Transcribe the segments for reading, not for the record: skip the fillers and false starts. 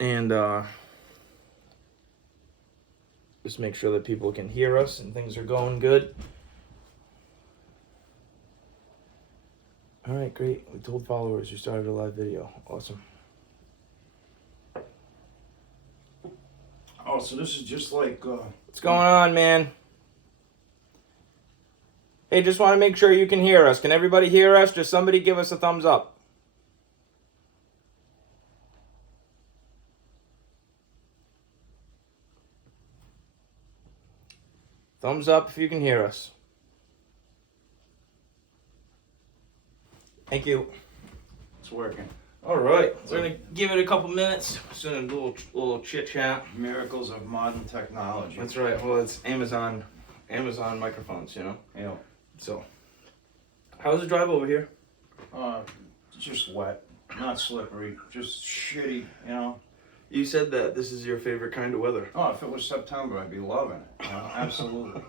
and just make sure that people can hear us and things are going good. All right, great. We told followers you started a live video. Awesome. Oh, so this is just like... What's going on, man? Hey, just want to make sure you can hear us. Can everybody hear us? Just somebody give us a thumbs up. Thumbs up if you can hear us. Thank you. It's working. All right, we're gonna give it a couple minutes. Just a little chit chat. Miracles of modern technology. That's right. Well, it's Amazon microphones, you know. Yeah. So, how's the drive over here? Just wet, not slippery, just shitty, you know. You said that this is your favorite kind of weather. Oh, if it was September, I'd be loving it. You know, absolutely.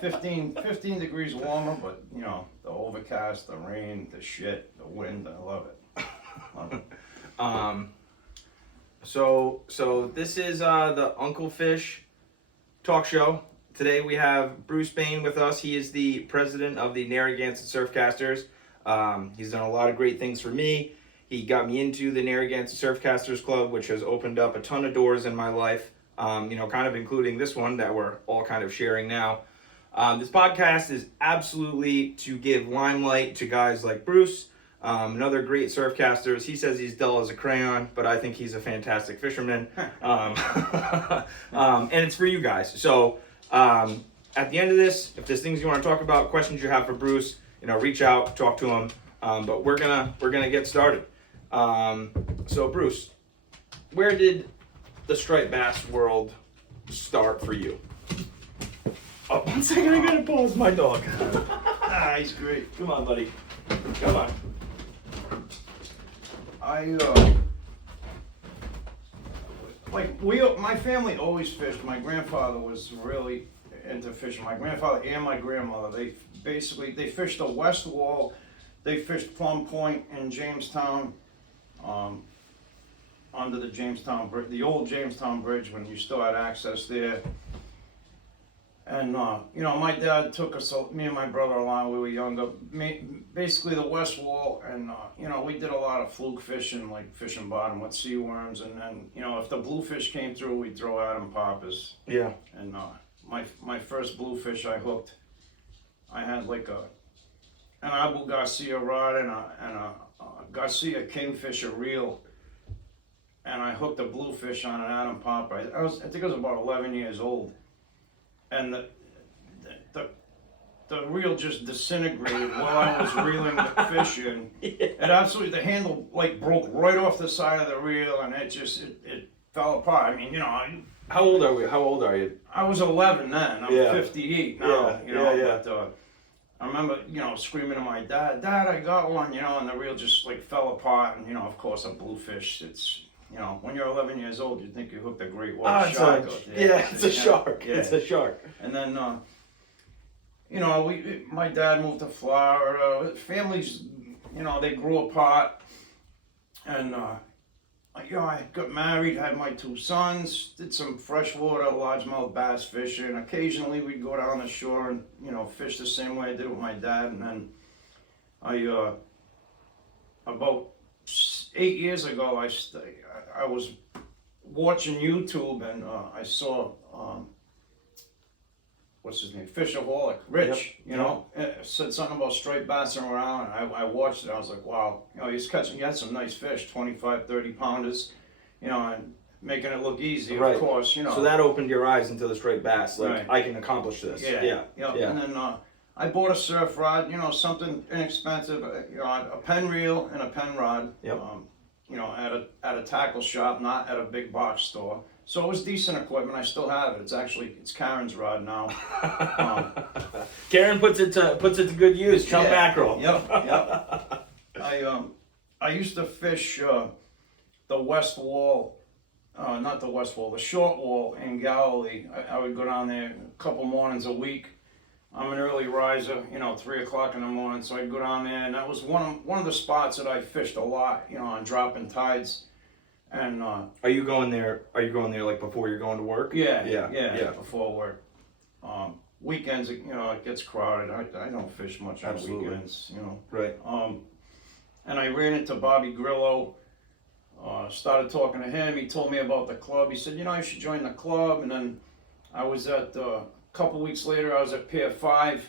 15 degrees warmer, but you know, the overcast, the rain, the shit, the wind, I love it. Love it. So this is the Uncle Fish talk show. Today we have Bruce Bain with us. He is the president of the Narragansett Surfcasters. He's done a lot of great things for me. He got me into the Narragansett Surfcasters Club, which has opened up a ton of doors in my life, you know, kind of including this one that we're all kind of sharing now. This podcast is absolutely to give limelight to guys like Bruce, another great surfcasters. He says he's dull as a crayon, but I think he's a fantastic fisherman. And it's for you guys. So at the end of this, if there's things you want to talk about, questions you have for Bruce, you know, reach out, talk to him. But we're gonna get started. So Bruce, where did the striped bass world start for you? Oh, 1 second, I gotta pause my dog. He's great. Come on, buddy. Come on. My family always fished. My grandfather was really into fishing. My grandfather and my grandmother, they fished the West Wall. They fished Plum Point in Jamestown, under the Jamestown Bridge, the old Jamestown Bridge, when you still had access there. And, you know, my dad took us, me and my brother-in-law, we were younger, basically the West Wall, and, you know, we did a lot of fluke fishing, like fishing bottom with sea worms, and then, you know, if the bluefish came through, we'd throw Adam poppers. Yeah. And my first bluefish I hooked, I had like an Abu Garcia rod and a Garcia Kingfisher reel, and I hooked a bluefish on an Adam popper. I think I was about 11 years old. And the reel just disintegrated while I was reeling the fish in. It absolutely, the handle like broke right off the side of the reel, and it fell apart. I mean, you know, How old are we? How old are you? I was 11 then. I'm 58 now. Yeah, you know, yeah. But I remember, you know, screaming to my dad, I got one, you know, and the reel just like fell apart. And you know, of course, a bluefish, it's, you know, when you're 11 years old, you think you hooked a great white shark. It's a shark. Yeah. It's a shark. And then, you know, my dad moved to Florida. Families, you know, they grew apart. And, you know, I got married, had my 2 sons, did some freshwater, largemouth bass fishing. Occasionally we'd go down the shore and, you know, fish the same way I did with my dad. And then about 8 years ago, I was watching YouTube, and I saw what's his name, Fishaholic, Rich. Yep. You know, said something about striped bass around, and I watched it. I was like, wow, you know, he had some nice fish, 25, 30 pounders, you know, and making it look easy, Right. of course, you know. So that opened your eyes into the striped bass. Like, Right. I can accomplish this. Yeah. And then I bought a surf rod, you know, something inexpensive, you know, a pen reel and a pen rod. Yep. You know, at a tackle shop, not at a big box store. So it was decent equipment. I still have it. It's Karen's rod now. Karen puts it to good use. Chump mackerel. Yep. I used to fish the West Wall, not the West Wall, the Short Wall in Galilee. I would go down there a couple mornings a week. I'm an early riser, you know, 3 o'clock in the morning, so I'd go down there, and that was one of the spots that I fished a lot, you know, on dropping tides. And Are you going there? Are you going there like before you're going to work? yeah, before work. Weekends, it gets crowded. I don't fish much on Absolutely. weekends, Right. And I ran into Bobby Grillo, started talking to him. He told me about the club. He said, you should join the club. And then I was at, a couple weeks later, I was at Pier 5,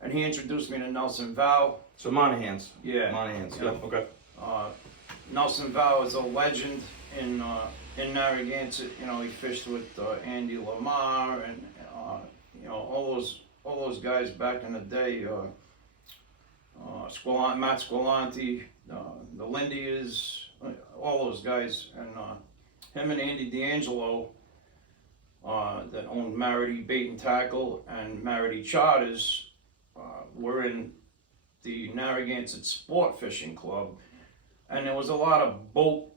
and he introduced me to Nelson Val. So Monahans. Yeah. Monahans. Yeah. Yep. Okay. Nelson Val is a legend in Narragansett. He fished with Andy Lamar and all those guys back in the day. Matt Squillanti, the Lindias, all those guys, and him and Andy D'Angelo, that owned Marity Bait and Tackle and Marity Charters, were in the Narragansett Sport Fishing Club, and there was a lot of boat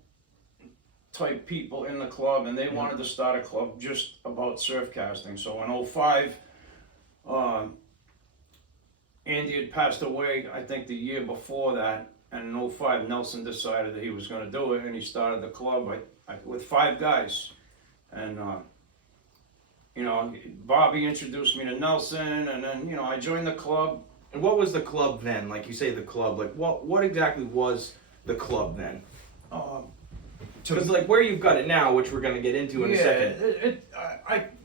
type people in the club, and they wanted to start a club just about surf casting. So in 05, Andy had passed away, I think the year before that, and in 05 Nelson decided that he was going to do it, and he started the club with 5 guys. And Bobby introduced me to Nelson, and then I joined the club. And what was the club then? Like you say, the club. Like what exactly was the club then? Because like where you've got it now, which we're gonna get into in a second.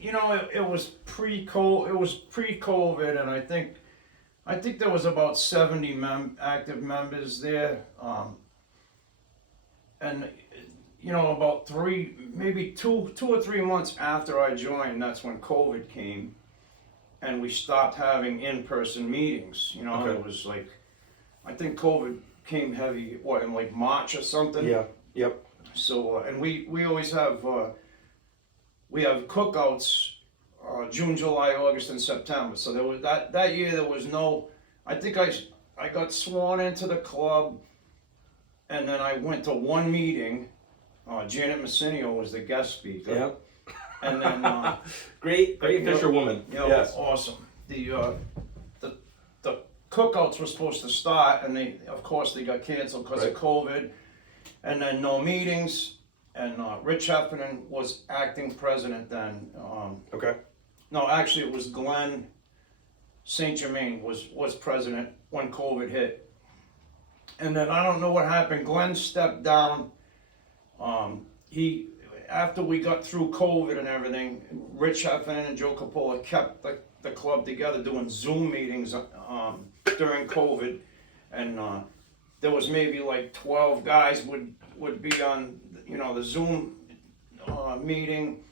It was pre-COVID, and I think there was about 70 active members there, and about maybe two or 3 months after I joined, that's when COVID came, and we stopped having in-person meetings. Okay. It was like, I think COVID came heavy, in like March or something. Yeah. Yep. So, and we always have, we have cookouts, June, July, August, and September. So there was that year there was no, I think I got sworn into the club, and then I went to one meeting. Janet Messinio was the guest speaker. Yep. And then great fisherwoman. Yes. Awesome. The cookouts were supposed to start, and they got canceled because of COVID, and then no meetings. And Rich Heffernan was acting president then. Okay. No, actually, it was Glenn St. Germain was president when COVID hit. And then I don't know what happened. Glenn stepped down. After we got through COVID and everything, Rich Heffernan and Joe Coppola kept the club together doing Zoom meetings during COVID, and there was maybe like 12 guys would be on the Zoom meeting,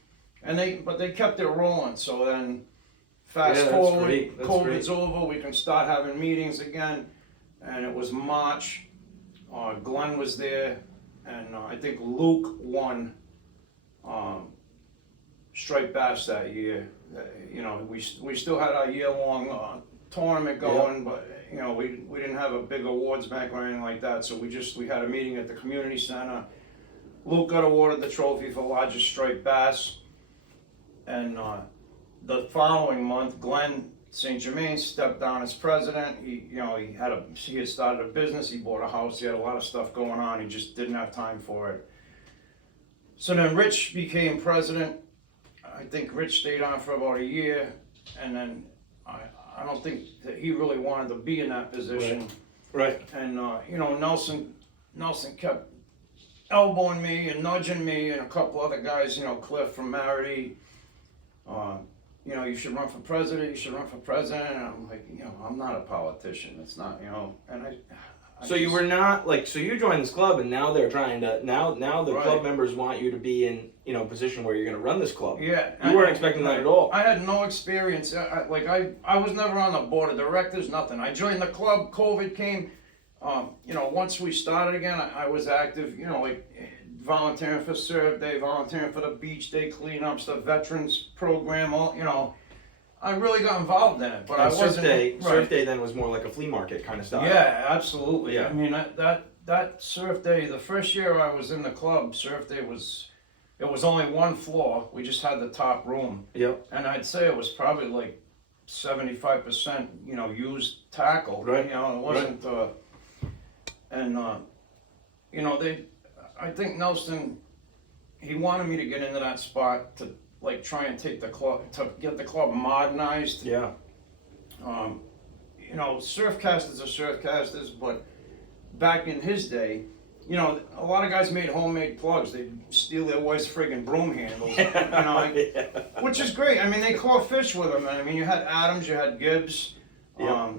and they kept it rolling. So then fast forward, COVID's over, we can start having meetings again, and it was March. Glenn was there, and I think Luke won striped bass that year. We still had our year-long tournament going, but we didn't have a big awards bank or anything like that. So we had a meeting at the community center. Luke got awarded the trophy for largest striped bass, and the following month, Glenn St. Germain stepped down as president. He had started a business. He bought a house. He had a lot of stuff going on. He just didn't have time for it. So then Rich became president. I think Rich stayed on for about a year, and then I don't think that he really wanted to be in that position. Right. And Nelson kept elbowing me and nudging me, and a couple other guys, Cliff from Marity. You should run for president. You should run for president. And I'm like, I'm not a politician. It's not, and So you were not so you joined this club, and now they're trying to now the Right. club members want you to be in a position where you're going to run this club. Yeah, You weren't expecting that at all. I had no experience. I was never on the board of directors, nothing. I joined the club. COVID came. Once we started again, I was active. Volunteering for Surf Day, volunteering for the beach day cleanups, the veterans program. I really got involved in it, but I wasn't. Surf Day then was more like a flea market kind of style. Yeah, absolutely. Yeah. I mean that Surf Day, the first year I was in the club, Surf Day it was only one floor. We just had the top room. Yep. And I'd say it was probably like 75%, used tackle. Right. It wasn't. I think Nelson he wanted me to get into that spot to like try and take the club, to get the club modernized. Yeah. You know, surfcasters are surfcasters, but back in his day, you know, a lot of guys made homemade plugs. They'd steal their wife's friggin' broom handles, you know, Yeah. which is great. I mean, they caught fish with them. I mean, you had Adams, you had Gibbs. Yep.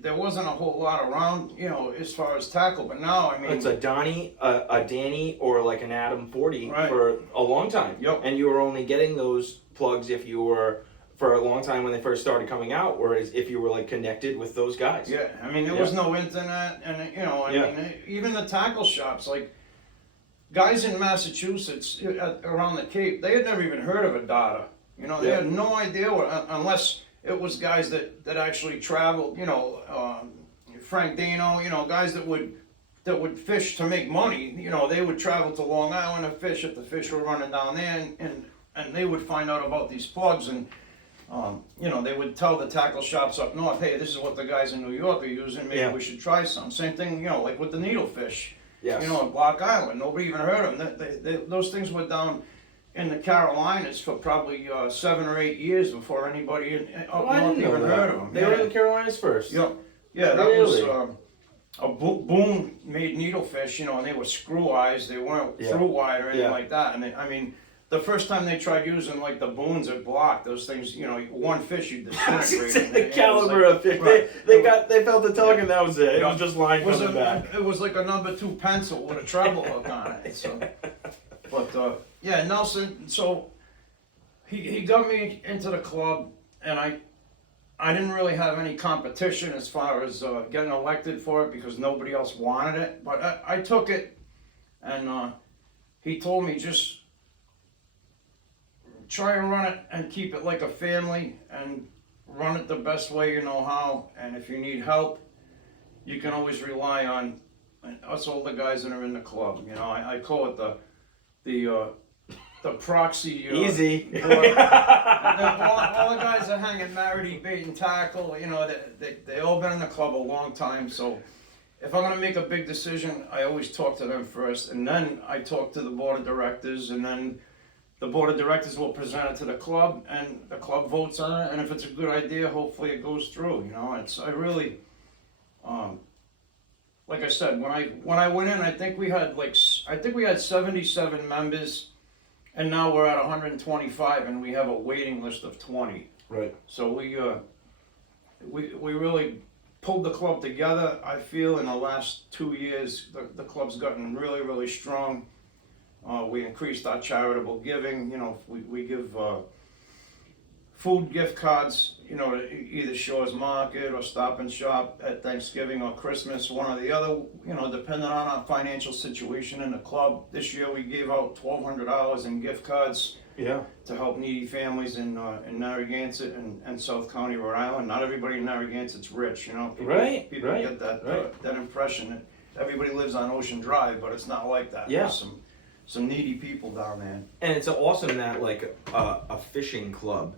There wasn't a whole lot around, you know, as far as tackle, but now, I mean, It's a Donnie, a Danny, or like an Adam 40 Right. for a long time. Yep. And you were only getting those plugs if you were, for a long time when they first started coming out, whereas if you were like connected with those guys. yeah, I mean, there was no internet, and you know, I Yeah. mean, even the tackle shops, like guys in Massachusetts around the Cape, they had never even heard of a Dada. You know, they Yeah. had no idea what, unless it was guys that actually traveled. You know, Frank Dano. You know, guys that would fish to make money. You know, they would travel to Long Island to fish if the fish were running down there, and they would find out about these plugs and. You know, they would tell the tackle shops up north, hey, this is what the guys in New York are using, maybe Yeah. we should try some. Same thing, you know, like with the needlefish, Yes. you know, on Block Island, nobody even heard of them. Those things were down in the Carolinas for probably 7 or 8 years before anybody up Oh, I north didn't know even that. heard of them. They were in the Carolinas first. Yep. Yeah, that was Really? a Boone made needlefish, you know, and they were screw eyes, they weren't Yeah. through wide or anything Yeah. like that. And I mean, the first time they tried using like the booms at Block, those things, you know, one fish you disintegrate. them. The It was caliber like- of fish. right. They felt the tug and that was it. It was just line It was coming back. it was like a number 2 pencil with a treble hook on it. So, but yeah, Nelson. So he got me into the club, and I didn't really have any competition as far as getting elected for it because nobody else wanted it. But I took it, and he told me just try and run it and keep it like a family and run it the best way you know how. And if you need help, you can always rely on us older guys that are in the club. You know, I call it the proxy. Easy. board. all the guys that hang at Marity, bait and tackle, you know, they all been in the club a long time. So if I'm gonna make a big decision, I always talk to them first, and then I talk to the board of directors, and then the board of directors will present it to the club, and the club votes on it. And if it's a good idea, hopefully it goes through. You know, I really, like I said, when I went in, I think we had 77 members. And now we're at 125, and we have a waiting list of 20. Right. So we really pulled the club together. I feel in the last 2 years, the club's gotten really, really strong. We increased our charitable giving. You know, we give food gift cards, you know, to either Shores Market or Stop and Shop at Thanksgiving or Christmas, one or the other, you know, depending on our financial situation in the club. This year we gave out $1,200 in gift cards Yeah. to help needy families in Narragansett and South County, Rhode Island. Not everybody in Narragansett's rich, you know. People Right. get that Right. that impression that everybody lives on Ocean Drive, but it's not like that. Yeah. There's some needy people down there. And it's awesome that like a fishing club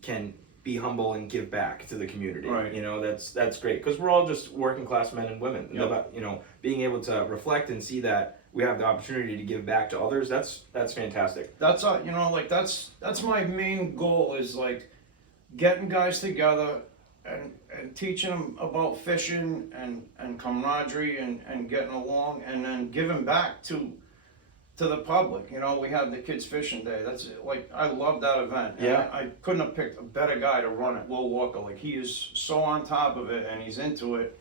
can be humble and give back to the community. Right. You know, that's great because we're all just working class men and women. Yep. About, you know, being able to reflect and see that we have the opportunity to give back to others. That's fantastic. That's you know, like that's my main goal is like getting guys together and teaching them about fishing and camaraderie and getting along, and then giving back to the public. You know, we have the kids fishing day. That's like, I love that event. And Yeah. I couldn't have picked a better guy to run it. Will Walker, like he is so on top of it and he's into it.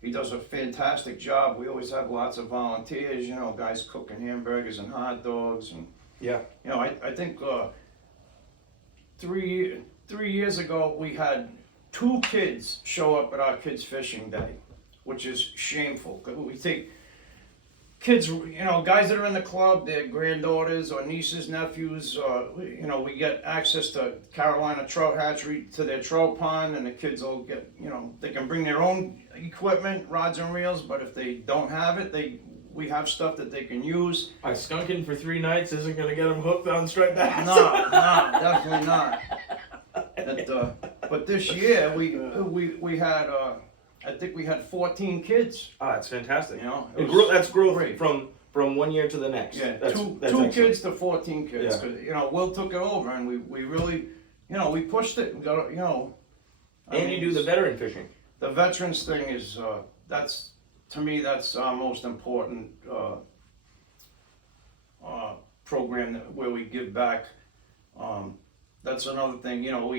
He does a fantastic job. We always have lots of volunteers, you know, guys cooking hamburgers and hot dogs. And Yeah. you know, I think 3 years ago we had 2 kids show up at our kids fishing day, which is shameful. We take kids, you know, guys that are in the club, their granddaughters or nieces, nephews, you know, we get access to Carolina Trout Hatchery, to their trout pond, and the kids will get, you know, they can bring their own equipment, rods and reels, but if they don't have it, we have stuff that they can use. Skunking for 3 nights isn't going to get them hooked on striped bass. No, definitely not. But this year, we had, I think we had 14 kids. Oh, that's fantastic. You know, That's growth great. from from one year to the next. Yeah, That's two excellent. kids to 14 kids. Yeah. 'Cause, you know, Will took it over, and we really, you know, we pushed it. We got, you know. And you do the veteran fishing. The veterans thing is, that's, to me, that's our most important program where we give back. That's another thing, you know,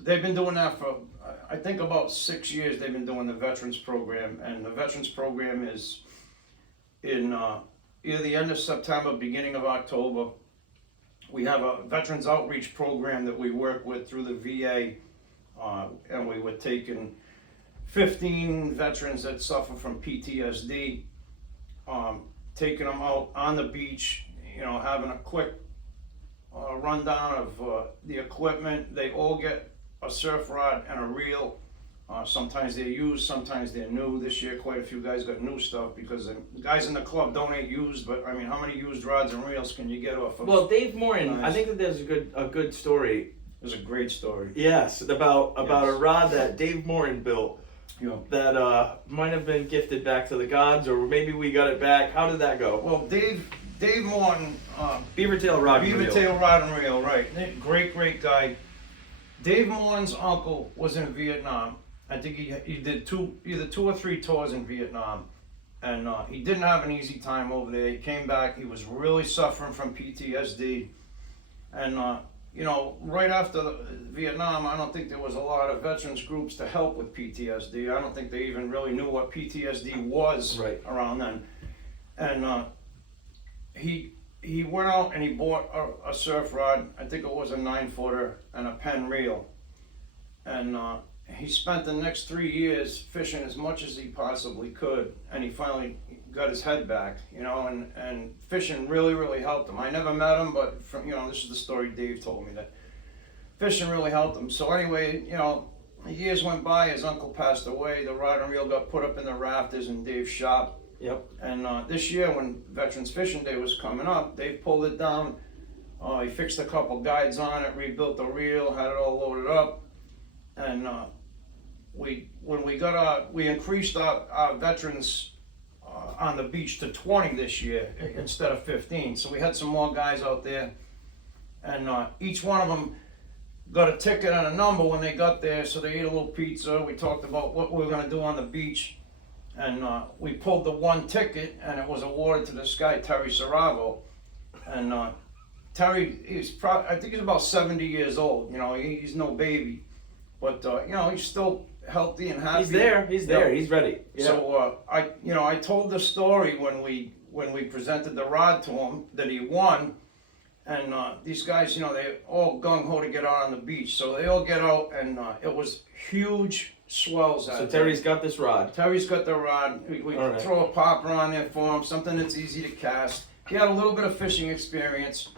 they've been doing that for, I think about 6 years they've been doing the veterans program, and the veterans program is in either the end of September, beginning of October. We have a veterans outreach program that we work with through the VA, and we were taking 15 veterans that suffer from PTSD, taking them out on the beach, you know, having a quick rundown of the equipment. They all get a surf rod and a reel. Sometimes they're used, sometimes they're new. This year, quite a few guys got new stuff because the guys in the club donate used. But I mean, how many used rods and reels can you get off of? Well, Dave Morin, Nice. I think that there's a good story. It was a great story. Yes, about Yes. a rod that Dave Morin built Yeah. that might have been gifted back to the gods, or maybe we got it back. How did that go? Well, Dave Morton, Beaver tail rod and Beaver reel. tail rod and reel, right? Great guy. Dave Morton's uncle was in Vietnam. I think he did either 2 or 3 tours in Vietnam, and he didn't have an easy time over there. He came back. He was really suffering from PTSD, and you know, right after Vietnam, I don't think there was a lot of veterans groups to help with PTSD. I don't think they even really knew what PTSD was Right. around then, and he went out and he bought a surf rod. I think it was a 9-footer and a Penn reel, and he spent the next 3 years fishing as much as he possibly could, and he finally got his head back, you know, and fishing really helped him. I never met him, but from, you know, this is the story Dave told me, that fishing really helped him. So anyway, you know, years went by, his uncle passed away, the rod and reel got put up in the rafters in Dave's shop. Yep. And this year, when Veterans Fishing Day was coming up, Dave pulled it down. He fixed a couple guides on it, rebuilt the reel, had it all loaded up, and we increased our veterans on the beach to 20 this year instead of 15. So we had some more guys out there, and each one of them got a ticket and a number when they got there. So they ate a little pizza. We talked about what we were going to do on the beach. And we pulled the one ticket, and it was awarded to this guy, Terry Saravo. And Terry, I think he's about 70 years old. You know, he's no baby, but you know, he's still healthy and happy. He's there. He's there. He's ready. Yeah. So I told the story when we presented the rod to him that he won, and these guys, you know, they all gung ho to get out on the beach. So they all get out, and it was huge swells out So there. Terry's got this rod. Terry's got the rod. We All right. throw a popper on there for him, something that's easy to cast. He had a little bit of fishing experience,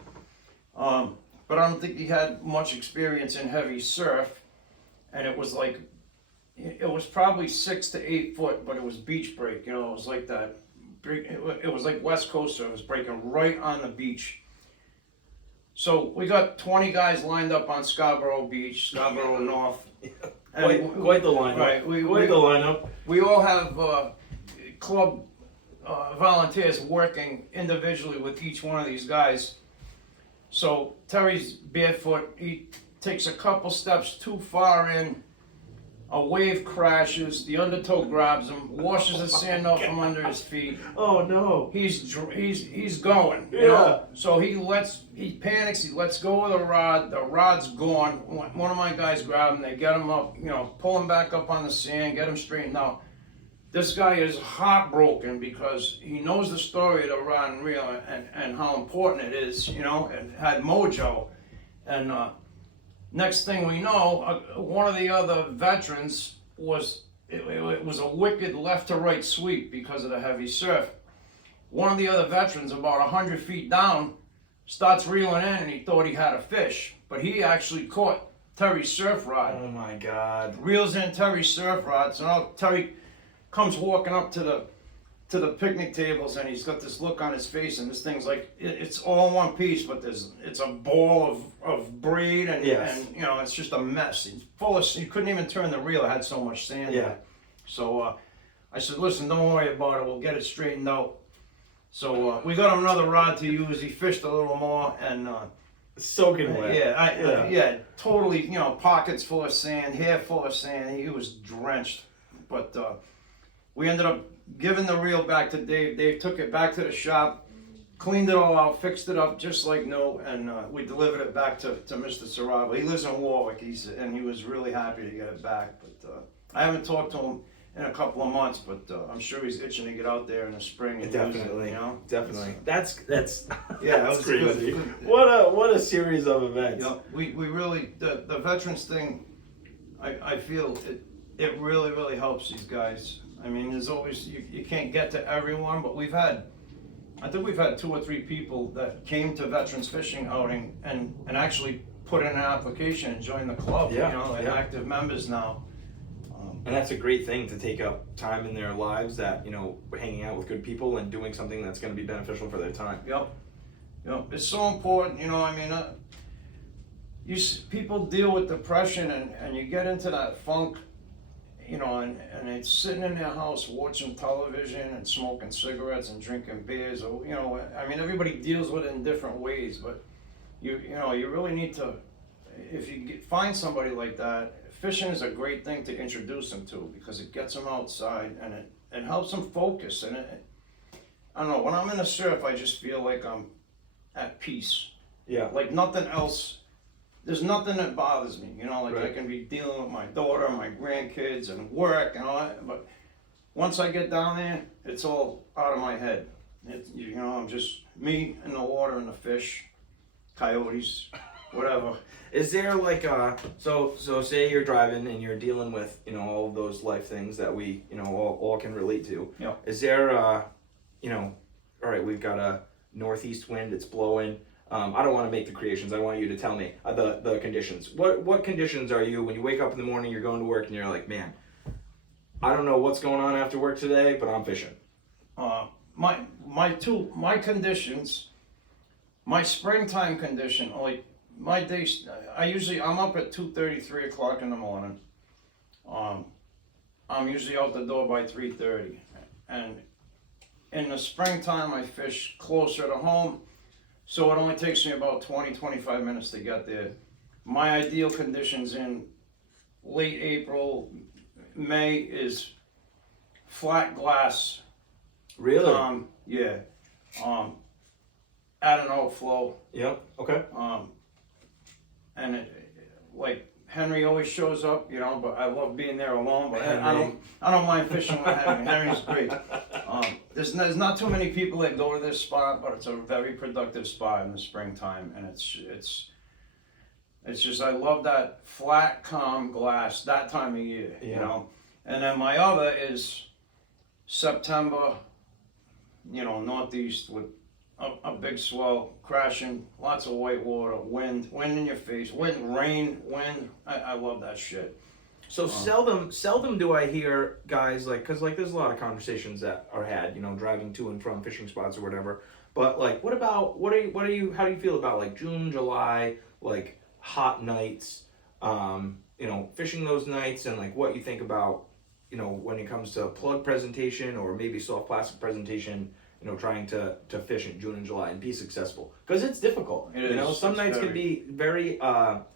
but I don't think he had much experience in heavy surf. And it was like, it was probably 6 to 8 foot, but it was beach break. You know, it was like that. It was like West Coast surf. It was breaking right on the beach. So we got 20 guys lined up on Scarborough Beach, Scarborough North. Quite the lineup. Right, Quite the lineup. we all have club volunteers working individually with each one of these guys. So Terry's barefoot. He takes a couple steps too far in. A wave crashes. The undertow grabs him, washes the sand out from under his feet. Oh no. He's going. You know? So he panics. He lets go of the rod. The rod's gone. One of my guys grab him. They get him up. You know, pull him back up on the sand. Get him straightened out. This guy is heartbroken because he knows the story of the rod and reel and how important it is. You know, and had mojo. And next thing we know, one of the other veterans it was a wicked left to right sweep because of the heavy surf. One of the other veterans, about 100 feet down, starts reeling in, and he thought he had a fish, but he actually caught Terry's surf rod. Oh my God. Reels in Terry's surf rod. So now Terry comes walking up to the picnic tables, and he's got this look on his face, and this thing's like, it's all in one piece, but it's a ball of braid, and you know, it's just a mess. It's full of, you couldn't even turn the reel, it had so much sand in Yeah. it. So I said, listen, don't worry about it, we'll get it straightened out. So we got him another rod to use. He fished a little more, and Soaking wet. yeah, totally. You know, pockets full of sand, hair full of sand. He was drenched, but we ended up giving the reel back to Dave. Dave took it back to the shop, cleaned it all out, fixed it up just like new, and we delivered it back to Mr. Saraba. He lives in Warwick, and he was really happy to get it back. But I haven't talked to him in a couple of months, but I'm sure he's itching to get out there in the spring. And Definitely, use it, you know? definitely. That's Yeah, that that's was crazy. good. What a series of events. You know, we really the veterans thing. I feel it really helps these guys. I mean, there's always you can't get to everyone, but I think we've had 2 or 3 people that came to veterans fishing outing and actually put in an application and joined the club. Yeah, You know, they're active members now. And that's a great thing to take up time in their lives that, you know, hanging out with good people and doing something that's going to be beneficial for their time. Yep. It's so important, you know, I mean, people deal with depression and you get into that funk, you know, and it's sitting in their house watching television and smoking cigarettes and drinking beers, or, you know, I mean, everybody deals with it in different ways, but you know, you really need to, if you find somebody like that, fishing is a great thing to introduce them to because it gets them outside and it helps them focus. And I don't know, when I'm in the surf, I just feel like I'm at peace. Yeah. Like nothing else, there's nothing that bothers me. You know, like Right. I can be dealing with my daughter, my grandkids, and work and all that. But once I get down there, it's all out of my head. You know, I'm just me and the water and the fish, coyotes, whatever. Is there like so say you're driving and you're dealing with, you know, all of those life things that we, you know, all can relate to. Yeah. Is there you know, all right, we've got a northeast wind, it's blowing. I don't want to make the creations. I want you to tell me the conditions. What conditions are you when you wake up in the morning, you're going to work and you're like, man, I don't know what's going on after work today, but I'm fishing. My conditions, my springtime condition, like my days, I'm up at 2:30, 3 o'clock in the morning. I'm usually out the door by 3:30, and in the springtime I fish closer to home, so it only takes me about 20-25 minutes to get there. My ideal conditions in late April, May is flat glass. Really? Yeah. At an outflow. Yep. Okay. And like Henry always shows up, you know, but I love being there alone. But I don't mind fishing with Henry. Henry's great. There's not too many people that go to this spot, but it's a very productive spot in the springtime, and it's just I love that flat, calm glass that time of year, you know. And then my other is September, you know, northeast with a big swell crashing, lots of white water, wind in your face, rain. I love that shit. So seldom do I hear guys like, cause like there's a lot of conversations that are had, you know, driving to and from fishing spots or whatever. But like, how do you feel about like June, July, like hot nights, you know, fishing those nights, and like what you think about, you know, when it comes to plug presentation or maybe soft plastic presentation, you know, trying to fish in June and July and be successful, because it's difficult. You know, some nights can be very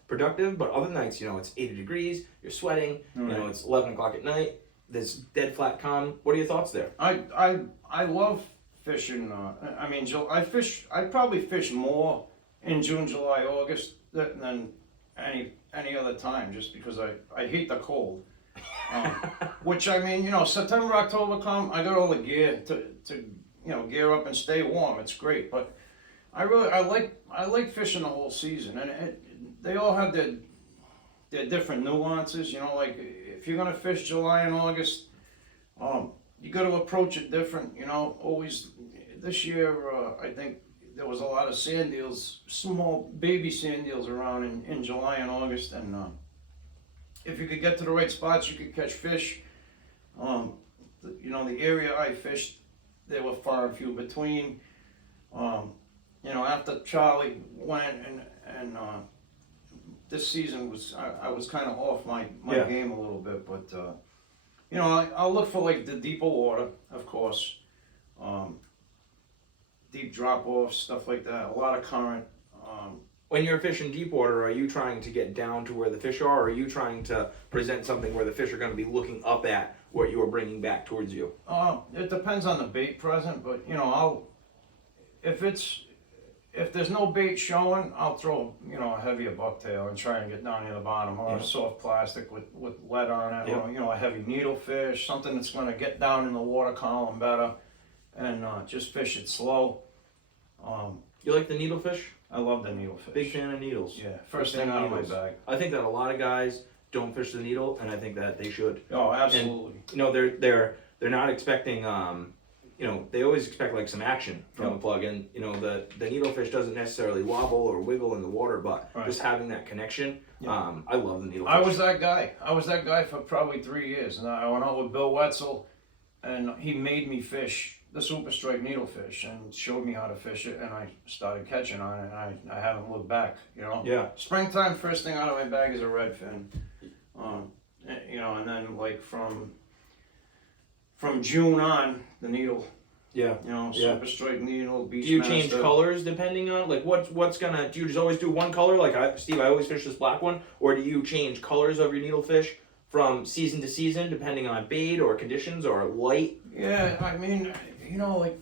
productive, but other nights, you know, it's 80 degrees, you're sweating, you know, it's 11 o'clock at night, there's dead flat calm. What are your thoughts there? I love fishing. I mean, I probably fish more in June, July, August than any other time, just because I hate the cold. Which, I mean, you know, September, October come, I got all the gear to you know, gear up and stay warm. It's great, but I like fishing the whole season, and they all have their different nuances. You know, like if you're gonna fish July and August, you got to approach it different. You know, always this year I think there was a lot of sand eels, small baby sand eels around in July and August, and if you could get to the right spots, you could catch fish. You know, the area I fished, there were far and few between. You know, after Charlie went and this season I was kind of off my game a little bit, but you know, I'll look for like the deeper water, of course. deep drop offs, stuff like that. A lot of current. When you're fishing deep water, are you trying to get down to where the fish are, or are you trying to present something where the fish are going to be looking up at what you are bringing back towards you? It depends on the bait present, but you know, if there's no bait showing, I'll throw, you know, a heavier bucktail and try and get down near the bottom, or a soft plastic with lead on it, or, you know, a heavy needlefish, something that's going to get down in the water column better, and just fish it slow. You like the needlefish? I love the needlefish. Big fan of needles. Yeah, first thing out of my bag. I think that a lot of guys don't fish the needle, and I think that they should. Oh, absolutely. And, you know, they're not expecting, you know, they always expect like some action from the plug, and you know, the needlefish doesn't necessarily wobble or wiggle in the water, but just having that connection. I love the needlefish. I was that guy for probably 3 years, and I went out with Bill Wetzel, and he made me fish the super strike needlefish and showed me how to fish it, and I started catching on it, and I haven't looked back, you know. Yeah. Springtime, first thing out of my bag is a redfin. You know, and then like from June on, the needle. Yeah. You know, super strike needle, beach. Do you change colors depending on like what's gonna? Do you just always do one color? Like Steve, I always fish this black one, or do you change colors of your needlefish from season to season depending on bait or conditions or light? Yeah, I mean, you know, like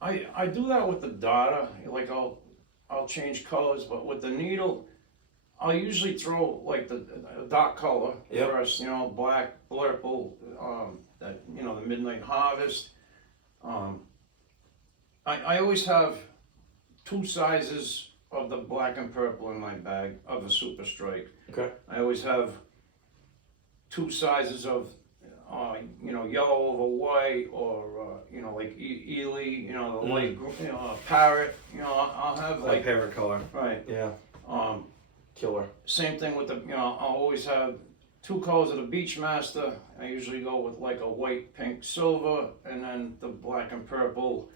I do that with the darter. Like I'll change colors, but with the needle, I'll usually throw like the dark color first. You know, black, purple, that, you know, the midnight harvest. I always have 2 sizes of the black and purple in my bag of the super strike. Okay. I always have 2 sizes of you know, yellow over white, or you know, like Ely, you know, the light, you know, parrot. You know, I'll have like parrot color. Right. Yeah. Killer. Same thing with the, you know, I'll always have 2 colors of the Beachmaster. I usually go with like a white, pink, silver, and then the black and purple,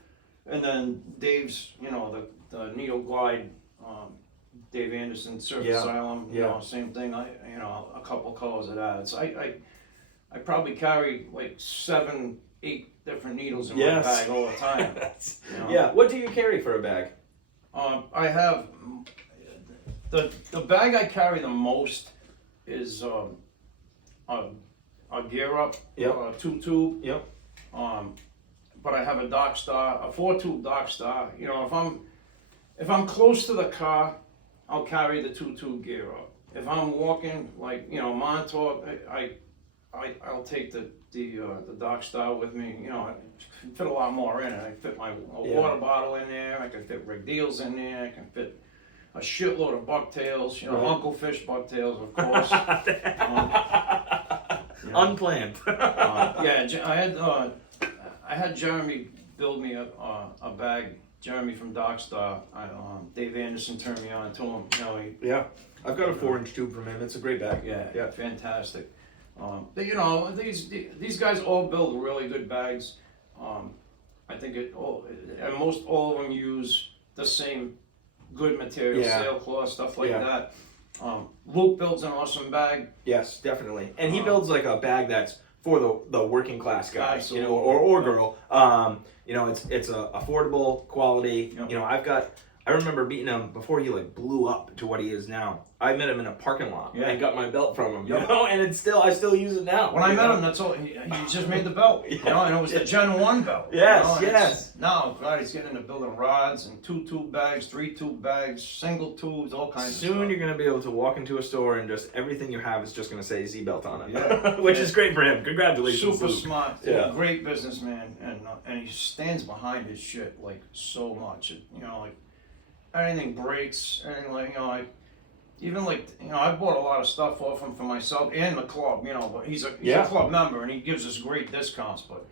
and then Dave's, you know, the Needle Glide, Dave Anderson Surf Asylum. You know, same thing. You know, a couple colors of that. So I probably carry like 7, 8 different needles in my bag all the time. You know? Yeah. What do you carry for a bag? I have the bag I carry the most is a Gear Up, 2-tube. Yep. But I have a Dock Star, a 4-tube Dock Star. You know, if I'm close to the car, I'll carry the 2-tube Gear Up. If I'm walking, like, you know, Montauk, I'll take the Dock Star with me. You know, I can fit a lot more in it. I fit my water bottle in there. I can fit Rig Deals in there. I can fit a shitload of bucktails. You know, Uncle Fish bucktails, of course. Unplanned. I had Jeremy build me a bag. Jeremy from Dock Star. Dave Anderson turned me on to him. You know, I've got a 4-inch tube from him. It's a great bag. Yeah, fantastic. You know, these guys all build really good bags. I think and most all of them use the same good material, sailcloth, stuff like that. Luke builds an awesome bag. Yes, definitely, and he builds like a bag that's for the working class guy, absolutely. You know, or girl. You know, it's a affordable quality. You know, I remember meeting him before he like blew up to what he is now. I met him in a parking lot and got my belt from him, you know, and I still use it now. When I met him, that's all. He just made the belt, you know, and it was the Gen 1 belt. Yes, you know, yes. Now, God, he's getting into building rods and 2-tube bags, 3-tube bags, single tubes, all kinds of stuff. Soon you're going to be able to walk into a store and just everything you have is just going to say Z-belt on it, which is great for him. Congratulations, super Luke. smart, great businessman, and he stands behind his shit like so much. You know, like anything breaks, anything like, you know, like. Even like, you know, I bought a lot of stuff off him for myself and the club, you know, but he's a club member and he gives us great discounts. But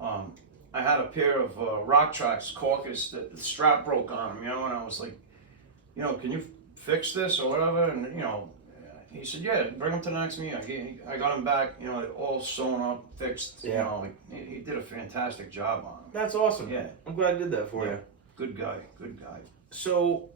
I had a pair of Rock Tracks Caucus that the strap broke on him, you know, and I was like, you know, can you fix this or whatever? And, you know, he said, yeah, bring them to the next meeting. I got them back, you know, all sewn up, fixed, you know, like, he did a fantastic job on them. That's awesome. Yeah. I'm glad I did that for you. Good guy. So,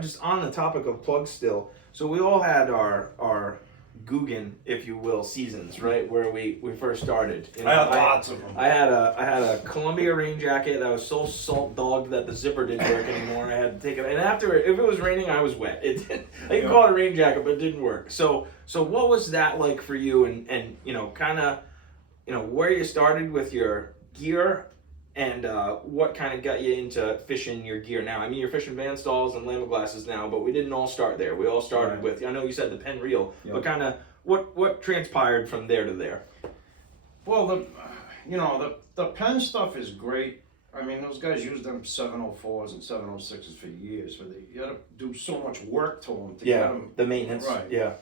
just on the topic of plugs still, so we all had our Guggen, if you will, seasons, right? Where we first started. You know, I had lots of them. I had a Columbia rain jacket that was so salt dogged that the zipper didn't work anymore. I had to take it, and after if it was raining, I was wet. It didn't, I could call it a rain jacket, but it didn't work. So what was that like for you? And you know, kind of, you know, where you started with your gear, and what kind of got you into fishing your gear now? I mean, you're fishing band stalls and lama glasses now, but we didn't all start there. We all started with, I know you said the pen reel, but kind of what transpired from there to there? Well, the pen stuff is great. I mean, those guys use them 704s and 706s for years, but you got to do so much work to them to get them. The maintenance. Right. Yeah.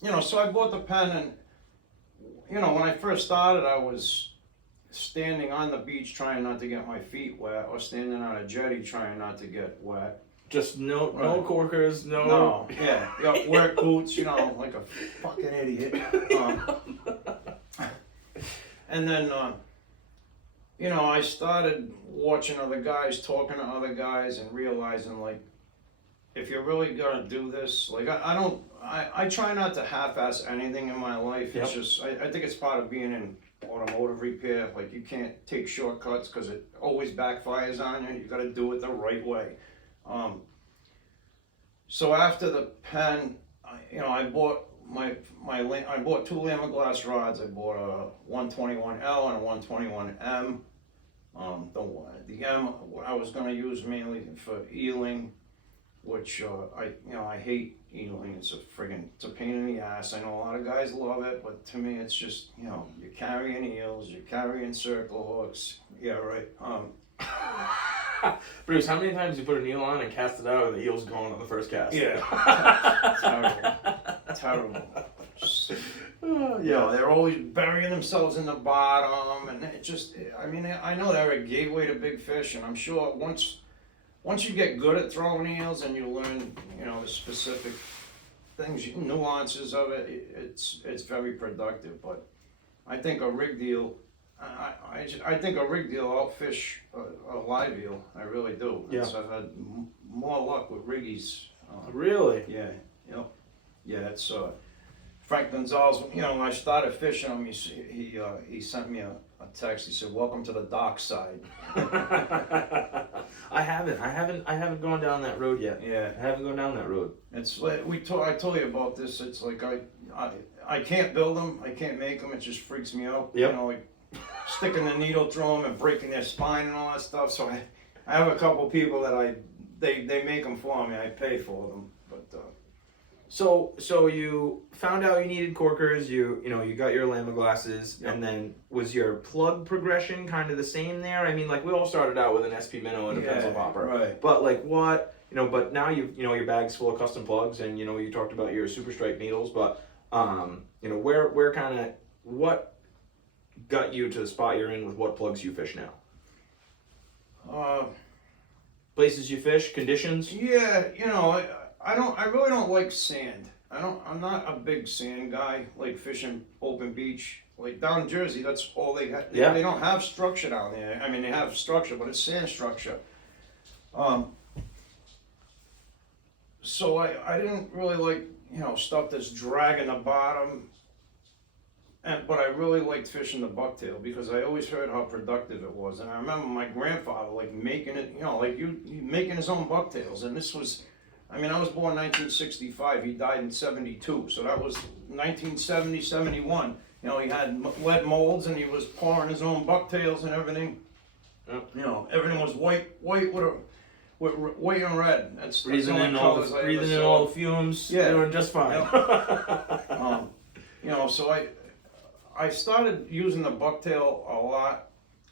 You know, so I bought the pen, and you know, when I first started, I was standing on the beach trying not to get my feet wet, or standing on a jetty trying not to get wet. Just no corkers, Work boots, you know, like a fucking idiot. And then, you know, I started watching other guys, talking to other guys, and realizing, like, if you're really gonna do this, like, I try not to half-ass anything in my life. It's just, I think it's part of being in automotive repair. Like, you can't take shortcuts because it always backfires on you. You gotta do it the right way. So after the pen, you know, I bought I bought 2 lama glass rods. I bought a 121L and a 121M. The M I was going to use mainly for eeling, which I hate eeling. It's a pain in the ass. I know a lot of guys love it, but to me it's just, you know, you're carrying eels, you're carrying circle hooks. Yeah, right. Bruce, how many times you put an eel on and cast it out and the eel's gone on the first cast? Yeah. Terrible. You know, they're always burying themselves in the bottom, and it just, I mean, I know they're a gateway to big fish, and I'm sure once you get good at throwing eels and you learn, you know, the specific things, nuances of it, it's very productive. But I think a rigged eel, I think a rigged eel outfish a live eel. I really do. Yeah. I've had more luck with riggies. Really? Yeah. Yep. Yeah. It's Frank Gonzalez. You know, when I started fishing him, he sent me a text. He said, "Welcome to the dock side." I haven't gone down that road yet. Yeah. I haven't gone down that road. It's like I told you about this. It's like I can't build them. I can't make them. It just freaks me out. Yep. You know, like sticking the needle through them and breaking their spine and all that stuff. So I have a couple people that they make them for me. I pay for them, but. So you found out you needed corkers. You got your lama glasses, and then was your plug progression kind of the same there? I mean, like we all started out with an SP minnow and a pencil popper, right? But like what? But now your bag's full of custom plugs, and you talked about your super strike needles, but where kind of what got you to the spot you're in with what plugs you fish now? Places you fish, conditions. Yeah, I really don't like sand. I'm not a big sand guy. Like fishing open beach, like down in Jersey, that's all they got. Yeah. They don't have structure down there. I mean, they have structure, but it's sand structure. So I didn't really like, stuff that's dragging the bottom. But I really liked fishing the bucktail because I always heard how productive it was. And I remember my grandfather like making it, making his own bucktails. And this was, I was born 1965. He died in 72. So that was 1970, 71. He had lead molds and he was pouring his own bucktails and everything. Yep. Everything was white with white and red. That's breathing the in only all colors I breathing ever in saw. all the fumes. Yeah. Doing just fine. So I started using the bucktail a lot,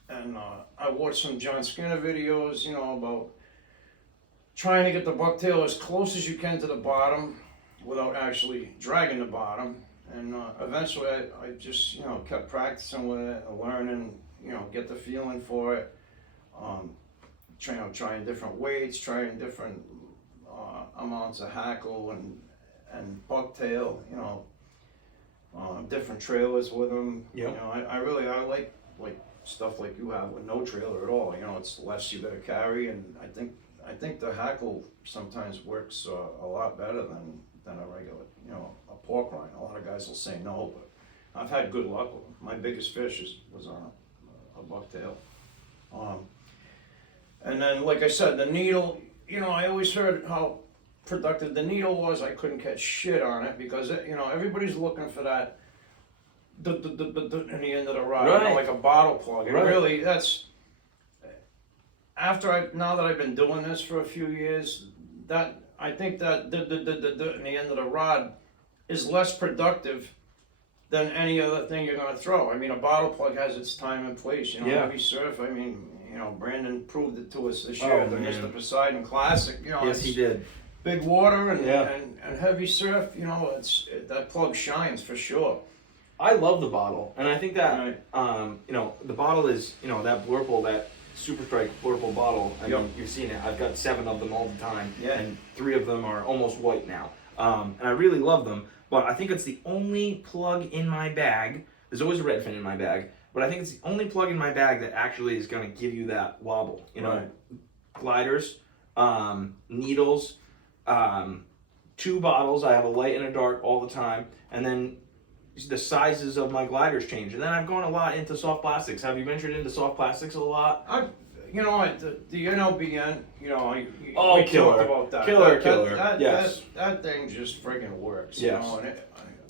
and I watched some John Skinner videos, about trying to get the bucktail as close as you can to the bottom without actually dragging the bottom. And eventually I just, kept practicing with it, learning, get the feeling for it. Trying different weights, trying different amounts of hackle and bucktail, different trailers with them. Yep. I like stuff like you have with no trailer at all. It's less you gotta carry, and I think the hackle sometimes works a lot better than a regular, a pork rind. A lot of guys will say no, but I've had good luck with them. My biggest fish was on a bucktail. And then, like I said, the needle, I always heard how productive the needle was. I couldn't catch shit on it because, everybody's looking for that in the end of the rod, Right. like a bottle plug. And Right. really, that's, now that I've been doing this for a few years, that I think that in the end of the rod is less productive than any other thing you're gonna throw. I mean, a bottle plug has its time and place. Yeah. Heavy surf. I mean, Brandon proved it to us this Oh, year at the man. Mr. Poseidon Classic. Yes, he it's did. big water and, Yeah. and heavy surf. That plug shines for sure. I love the bottle, and I think that Right. the bottle is that Blurple, that Super Strike Blurple bottle. I Yep. mean, you've seen it. I've got 7 of them all the time, Yeah. and 3 of them are almost white now. And I really love them, but I think it's the only plug in my bag. There's always a redfin in my bag, but I think it's the only plug in my bag that actually is going to give you that wobble. Right. Gliders, needles, 2 bottles. I have a light and a dark all the time, and then the sizes of my gliders change. And then I've gone a lot into soft plastics. Have you ventured into soft plastics a lot? The NLBN, Oh, we killer. talked about that. Killer. That, Yes. that thing just friggin' works. Yes. And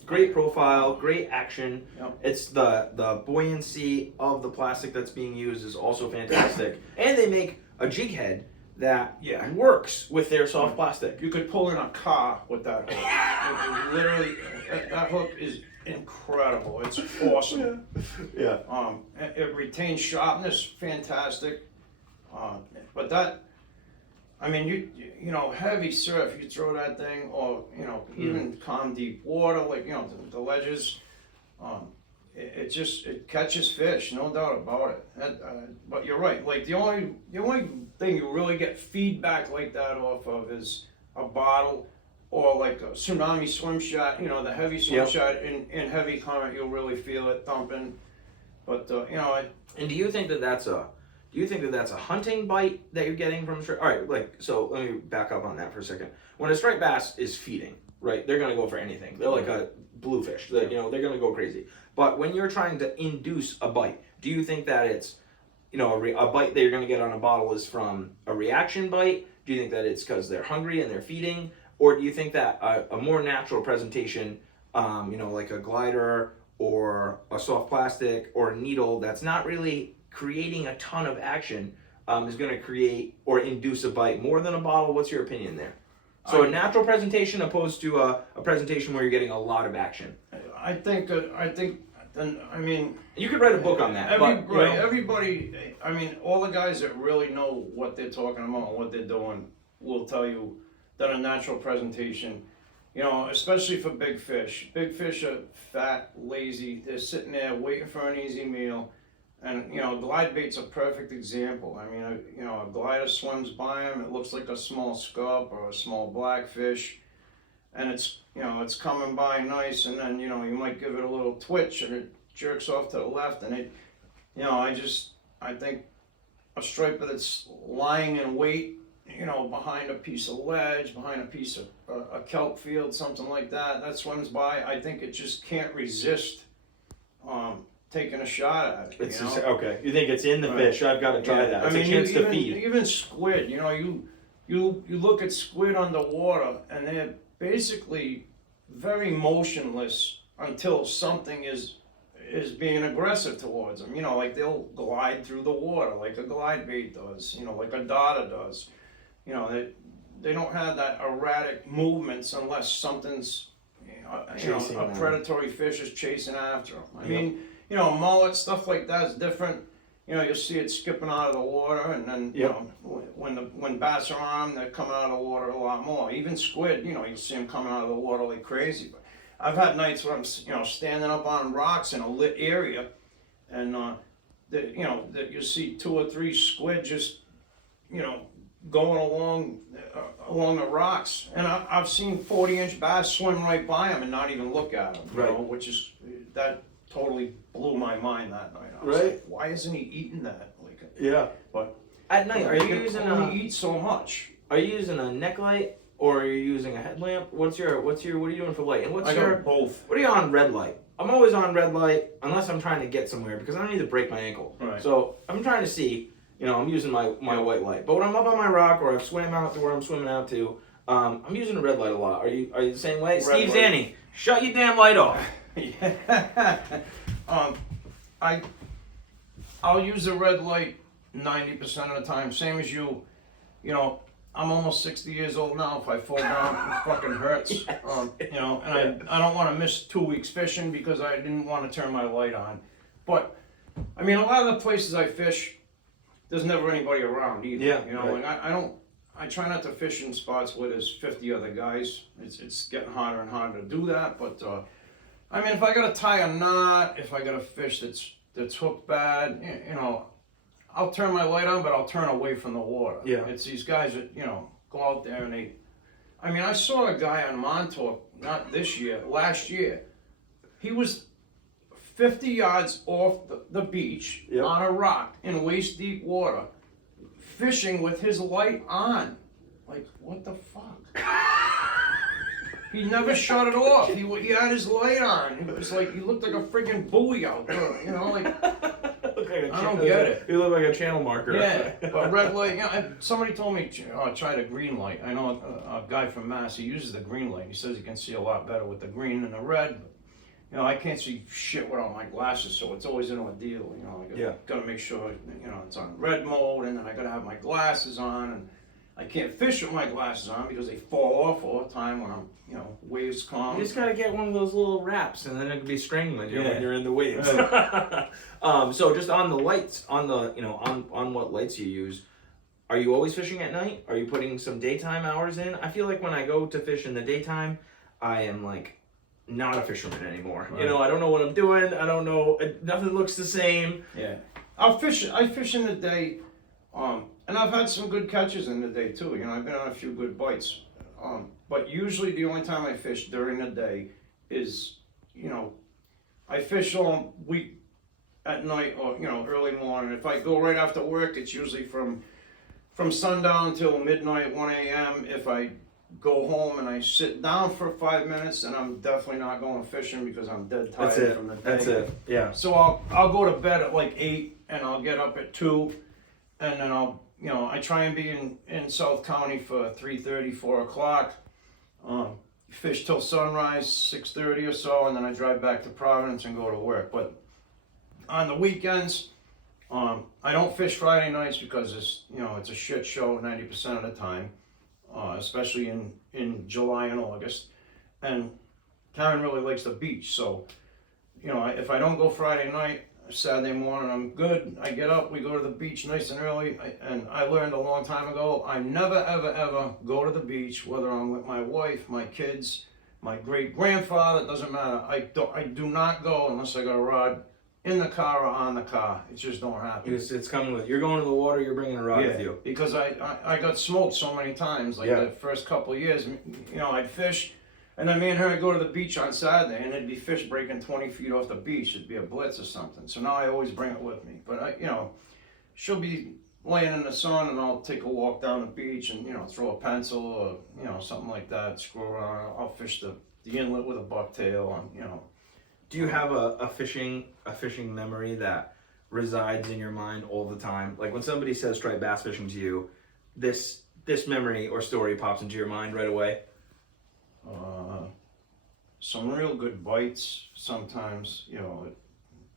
Great profile, great action. Yep. It's the buoyancy of the plastic that's being used is also fantastic. And they make a jig head that works with their soft plastic. You could pull in a car with that hook. Literally, that hook is incredible. It's awesome. Yeah. It retains sharpness, fantastic. But that, I mean, heavy surf, you throw that thing, or even calm deep water, like the ledges. It catches fish, no doubt about it. But you're right. Like the only thing you really get feedback like that off of is a bottle or like a tsunami swim shot. The heavy swim shot in heavy current, you'll really feel it thumping. But And do you think that that's a hunting bite that you're getting from striped? All right, so let me back up on that for a second. When a striped bass is feeding, right, they're gonna go for anything. They're like a bluefish. They're gonna go crazy. But when you're trying to induce a bite, do you think that it's, a bite that you're gonna get on a bottle is from a reaction bite? Do you think that it's because they're hungry and they're feeding, or do you think that a more natural presentation, like a glider or a soft plastic or a needle that's not really creating a ton of action is going to create or induce a bite more than a bottle? What's your opinion there? So a natural presentation opposed to a presentation where you're getting a lot of action. I mean, You could write a book on that. Everybody, I mean, all the guys that really know what they're talking about and what they're doing will tell you that a natural presentation, especially for big fish. Big fish are fat, lazy. They're sitting there waiting for an easy meal. And, glide bait's a perfect example. I mean, a glider swims by them. It looks like a small scup or a small blackfish. And it's coming by nice. And then, you might give it a little twitch and it jerks off to the left. And I think a striper that's lying in wait, behind a piece of ledge, behind a piece of a kelp field, something like that swims by, I think it just can't resist taking a shot at it. Just, okay. You think it's in the fish? I've got to try that. It's a chance to feed. Even squid, you look at squid underwater and they're basically very motionless until something is being aggressive towards them. Like they'll glide through the water like a glide bait does, like a darter does. They don't have that erratic movements unless something's, a predatory fish is chasing after them. I mean, mullet, stuff like that is different. You'll see it skipping out of the water, and then when bass are on, they're coming out of the water a lot more. Even squid, you'll see them coming out of the water like crazy. But I've had nights where I'm, standing up on rocks in a lit area, and that you see 2 or 3 squid just, going along the rocks, and I've seen 40-inch bass swim right by them and not even look at them. Which is that totally blew my mind that night. I was like, why isn't he eating that? But at night, are you using only eat so much? Are you using a neck light or are you using a headlamp? What are you doing for light? And I got both. what are you on red light? I'm always on red light unless I'm trying to get somewhere because I don't need to break my ankle. Right. So I'm trying to see, I'm using my white light. But when I'm up on my rock or I've swam out to where I'm swimming out to, I'm using a red light a lot. Are you the same way? Steve light. Zanny, shut your damn light off. Yeah. I'll use the red light 90% of the time, same as you. I'm almost 60 years old now. If I fall down, it fucking hurts. Yes. And I don't want to miss 2 weeks fishing because I didn't want to turn my light on. But I mean, a lot of the places I fish, there's never anybody around either. Yeah, and I try not to fish in spots where there's 50 other guys. It's getting harder and harder to do that. But I mean, if I gotta tie a knot, if I got a fish that's hooked bad, I'll turn my light on, but I'll turn away from the water. Yeah. It's these guys that, go out there and I saw a guy on Montauk, not this year, last year. He was 50 yards off the beach on a rock in waist deep water, fishing with his light on. Like, what the fuck? He never shut it off. He had his light on. It was like, he looked like a freaking buoy out there, I don't get it. You look like a channel marker. Yeah, but red light, somebody told me, try the green light. I know a guy from Mass, he uses the green light. He says he can see a lot better with the green than the red. But, I can't see shit without my glasses, so it's always an ordeal. I gotta make sure, it's on red mode, and then I gotta have my glasses on, and I can't fish with my glasses on because they fall off all the time when I'm, waves come. You just gotta get one of those little wraps, and then it can be strangling you when you're in the waves. Right. So just on the lights, on the on what lights you use, are you always fishing at night? Are you putting some daytime hours in? I feel like when I go to fish in the daytime, I am like not a fisherman anymore. Right. I don't know what I'm doing. I don't know. Nothing looks the same. Yeah, I fish in the day, and I've had some good catches in the day too. I've been on a few good bites. But usually the only time I fish during the day is, I fish all week at night or, early morning. If I go right after work, it's usually from sundown till midnight, 1 a.m. If I go home and I sit down for 5 minutes, then I'm definitely not going fishing because I'm dead tired from the day. That's it. Yeah. So I'll go to bed at like 8 and I'll get up at 2 and then I try and be in South County for 3:30, 4 o'clock. Fish till sunrise, 6:30 or so, and then I drive back to Providence and go to work. But on the weekends, I don't fish Friday nights because it's a shit show 90% of the time, especially in July and August. And Karen really likes the beach, so if I don't go Friday night, Saturday morning I'm good. I get up, we go to the beach nice and early, and I learned a long time ago, I never ever go to the beach, whether I'm with my wife, my kids, my great grandfather, it doesn't matter. I do not go unless I got a rod in the car or on the car. It just don't happen. It's coming with you're going to the water, you're bringing a rod with you. Because I got smoked so many times, like the first couple of years, I'd fish. And then me and her would go to the beach on Saturday, and there'd be fish breaking 20 feet off the beach. It'd be a blitz or something. So now I always bring it with me. But she'll be laying in the sun, and I'll take a walk down the beach and throw a pencil or something like that. Screw around. I'll fish the inlet with a bucktail, and Do you have a fishing memory that resides in your mind all the time? Like when somebody says striped bass fishing to you, this memory or story pops into your mind right away. Some real good bites sometimes,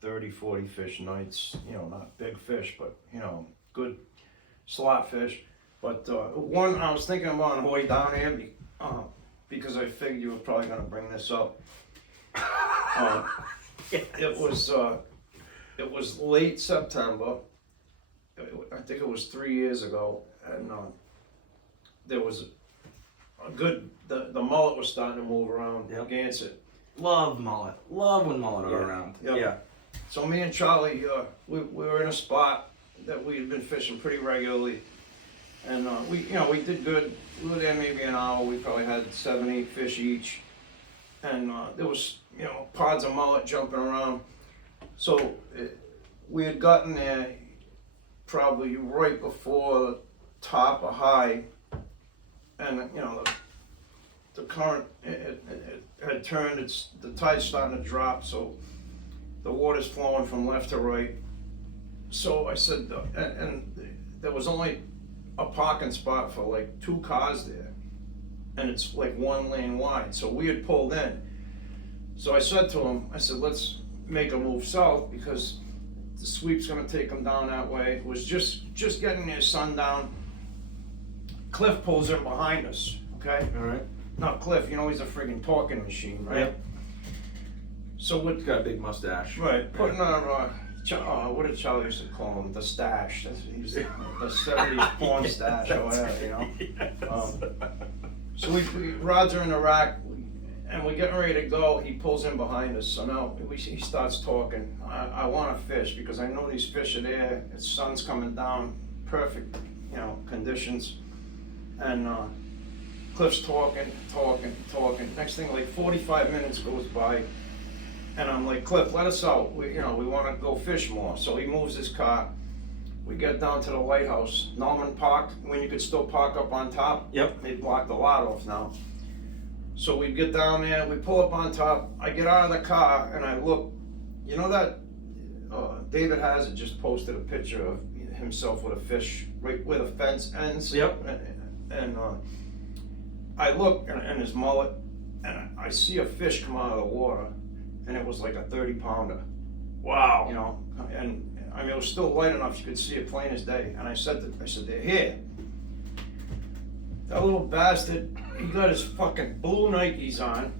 30, 40 fish nights, not big fish, but, good slot fish. But one I was thinking about on the way down here, because I figured you were probably going to bring this up. It was late September. I think it was 3 years ago, and there was a good. The mullet was starting to move around Narragansett. Love mullet. Love when mullet are around. Yep. Yeah. So me and Charlie, we were in a spot that we had been fishing pretty regularly, and we did good. We were there maybe an hour. We probably had 7, 8 fish each, and there was pods of mullet jumping around. So we had gotten there probably right before the top of high, and the current, it had turned, the tide's starting to drop, so the water's flowing from left to right. So I said, and there was only a parking spot for like 2 cars there, and it's like 1 lane wide, so we had pulled in. So I said to him, I said, let's make a move south, because the sweep's gonna take them down that way. It was just getting near sundown. Cliff pulls in behind us, okay? All right. Not Cliff, you know, he's a friggin' talking machine, right? Yep. So He's got a big mustache. right, putting on, what did Charlie used to call him? The stash. That's what he used to call it. The 70s porn stash or whatever, you know? Yes. So we rods are in the rack, and we're getting ready to go. He pulls in behind us, so now he starts talking. I want to fish because I know these fish are there. The sun's coming down, perfect, you know, conditions. And Cliff's talking. Next thing, like 45 minutes goes by, and I'm like, Cliff, let us out. We want to go fish more. So he moves his car. We get down to the lighthouse, Norman Park, when you could still park up on top. Yep. They blocked a lot off now. So we get down there, we pull up on top. I get out of the car and I look. You know that David Hazard just posted a picture of himself with a fish right where the fence ends. Yep. And I look and his mullet, and I see a fish come out of the water, and it was like a 30-pounder. Wow. You know, and I mean, it was still light enough you could see it plain as day. And I said, they're here. That little bastard, he got his fucking blue Nikes on.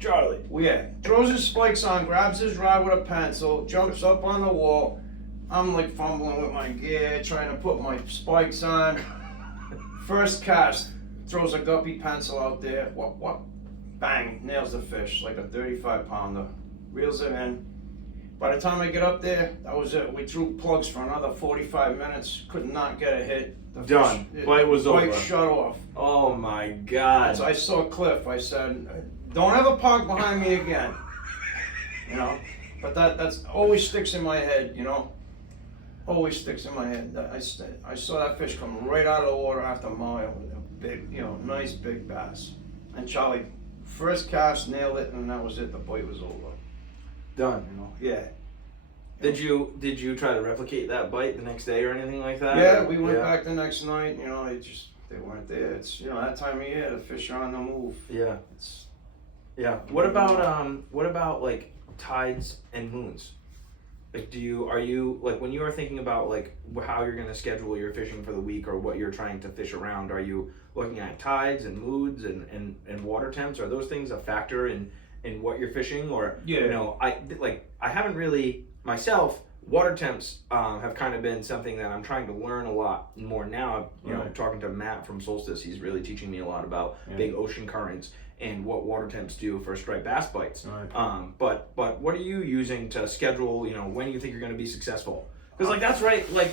Charlie. Yeah, throws his spikes on, grabs his rod with a pencil, jumps up on the wall. I'm like fumbling with my gear, trying to put my spikes on. First cast, throws a guppy pencil out there. What? Bang, nails the fish like a 35-pounder. Reels it in. By the time I get up there, that was it. We threw plugs for another 45 minutes. Could not get a hit. The Done. Bite was over. Bite shut off. Oh my God. So I saw Cliff. I said, "Don't ever park behind me again." You know, but that's always sticks in my head. You know, always sticks in my head. I saw that fish come right out of the water after a mile with a big, you know, nice big bass. And Charlie, first cast, nailed it, and that was it. The bite was over. Done. You know, yeah. Did you try to replicate that bite the next day or anything like that? Yeah, we went back the next night. You know, they weren't there. It's, you know, that time of year, the fish are on the move. Yeah. It's, Yeah. What about like tides and moons? Like, are you like, when you are thinking about like how you're gonna schedule your fishing for the week or what you're trying to fish around, are you looking at tides and moods and water temps? Are those things a factor in what you're fishing? Or Yeah. you know, I haven't really myself. Water temps have kind of been something that I'm trying to learn a lot more now. You know, Right. talking to Matt from Solstice, he's really teaching me a lot about Yeah. big ocean currents and what water temps do for striped bass bites. Right. But what are you using to schedule? You know, when you think you're going to be successful? Because like that's right. Like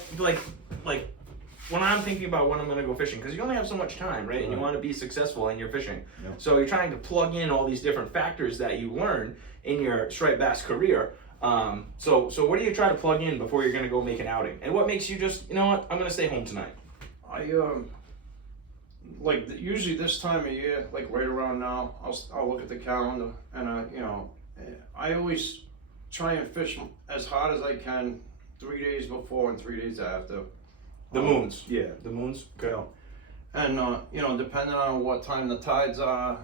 when I'm thinking about when I'm going to go fishing, because you only have so much time, right? And you Right. want to be successful in your fishing. Yep. So you're trying to plug in all these different factors that you learn in your striped bass career. So what do you try to plug in before you're going to go make an outing? And what makes you just, you know what, I'm going to stay home tonight? Usually this time of year, like right around now, I'll look at the calendar, and you know, I always try and fish as hard as I can 3 days before and 3 days after. The moons. Yeah. The moons? Okay. And you know, depending on what time the tides are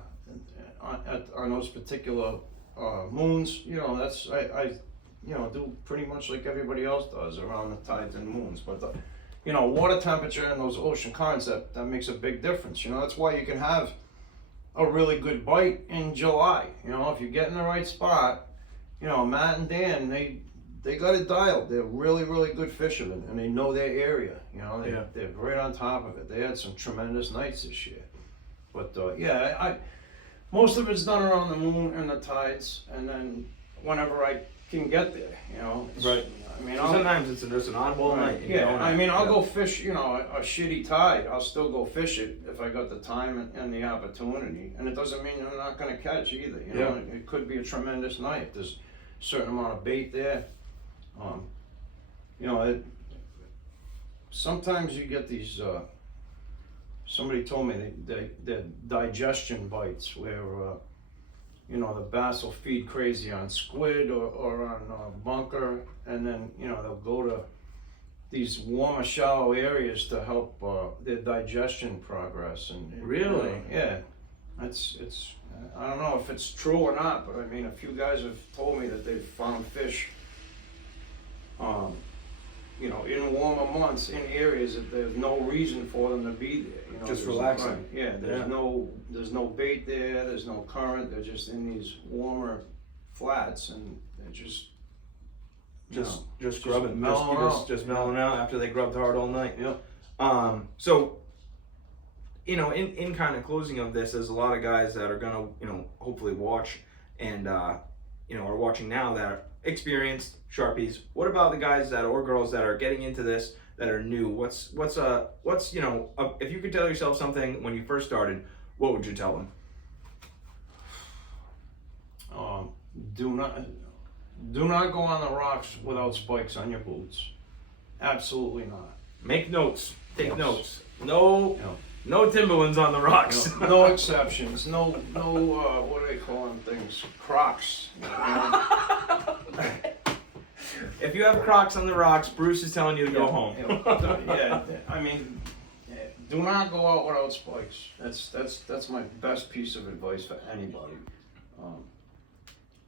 on those particular moons, you know, that's I you know, do pretty much like everybody else does around the tides and moons. But the, you know, water temperature and those ocean currents, that makes a big difference. You know, that's why you can have a really good bite in July. You know, if you get in the right spot. You know, Matt and Dan, they got it dialed. They're really, really good fishermen, and they know their area. You know, they're right on top of it. They had some tremendous nights this year. But yeah, most of it's done around the moon and the tides, and then whenever I can get there, you know. Right. I mean, Sometimes it's just an oddball night. and you yeah, don't I mean, I'll yeah. go fish, you know, a shitty tide. I'll still go fish it if I got the time and the opportunity. And it doesn't mean I'm not going to catch either. You know, it could be a tremendous night. There's a certain amount of bait there. You know, sometimes you get these somebody told me their digestion bites where, you know, the bass will feed crazy on squid or on bunker, and then, you know, they'll go to these warmer, shallow areas to help their digestion progress. And Really? yeah, it's I don't know if it's true or not, but I mean, a few guys have told me that they've found fish, you know, in warmer months in areas that there's no reason for them to be there. You know, Just there's relaxing. right, yeah, there's no bait there. There's no current. They're just in these warmer flats, and they're just grubbing, mellowing out. just mellowing out after they grubbed hard all night. Yep. So, you know, in kind of closing of this, there's a lot of guys that are gonna, you know, hopefully watch and you know, are watching now that are experienced Sharpies. What about the guys that or girls that are getting into this that are new? What's you know, if you could tell yourself something when you first started, what would you tell them? Do not go on the rocks without spikes on your boots. Absolutely not. Make notes. Take Yes. notes. No, No. no Timberlands on the rocks. No exceptions. No. What do they call them things? Crocs. You know? If you have Crocs on the rocks, Bruce is telling you to go home. Yeah. I mean, do not go out without spikes. That's my best piece of advice for anybody.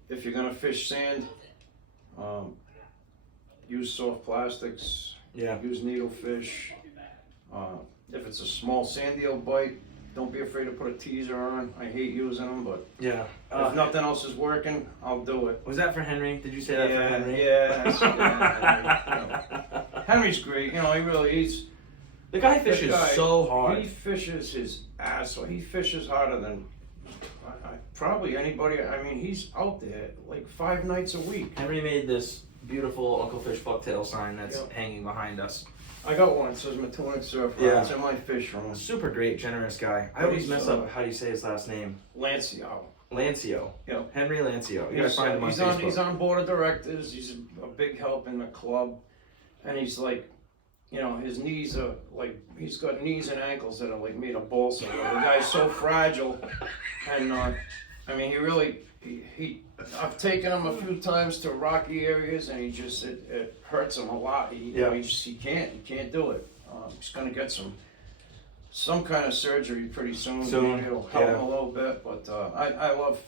If you're gonna fish sand, use soft plastics. Yeah. Use needlefish. If it's a small sand eel bite, don't be afraid to put a teaser on. I hate using them, but Yeah. if nothing else is working, I'll do it. Was that for Henry? Did you say that for Henry? Yeah. Henry's great. You know, he really is. The guy fishes so hard. He fishes his ass off. He fishes harder than probably anybody. I mean, he's out there like 5 nights a week. Henry made this beautiful Uncle Fish bucktail sign that's Yep. hanging behind us. I got one. It says Matonic Surfer. Yeah. It's in my fish room. Super great, generous guy. I But always he's, mess up how do you say his last name. Lancio. Lancio. Yep. Henry Lancio. You guys find him on he's Facebook. he's on board of directors. He's a big help in the club, and he's like, you know, his knees are like, he's got knees and ankles that are like made of balsa. The guy's so fragile, and I mean, he really I've taken him a few times to rocky areas, and he just it hurts him a lot. He can't do it. He's gonna get some kind of surgery pretty soon. It'll help him a little bit, but I love.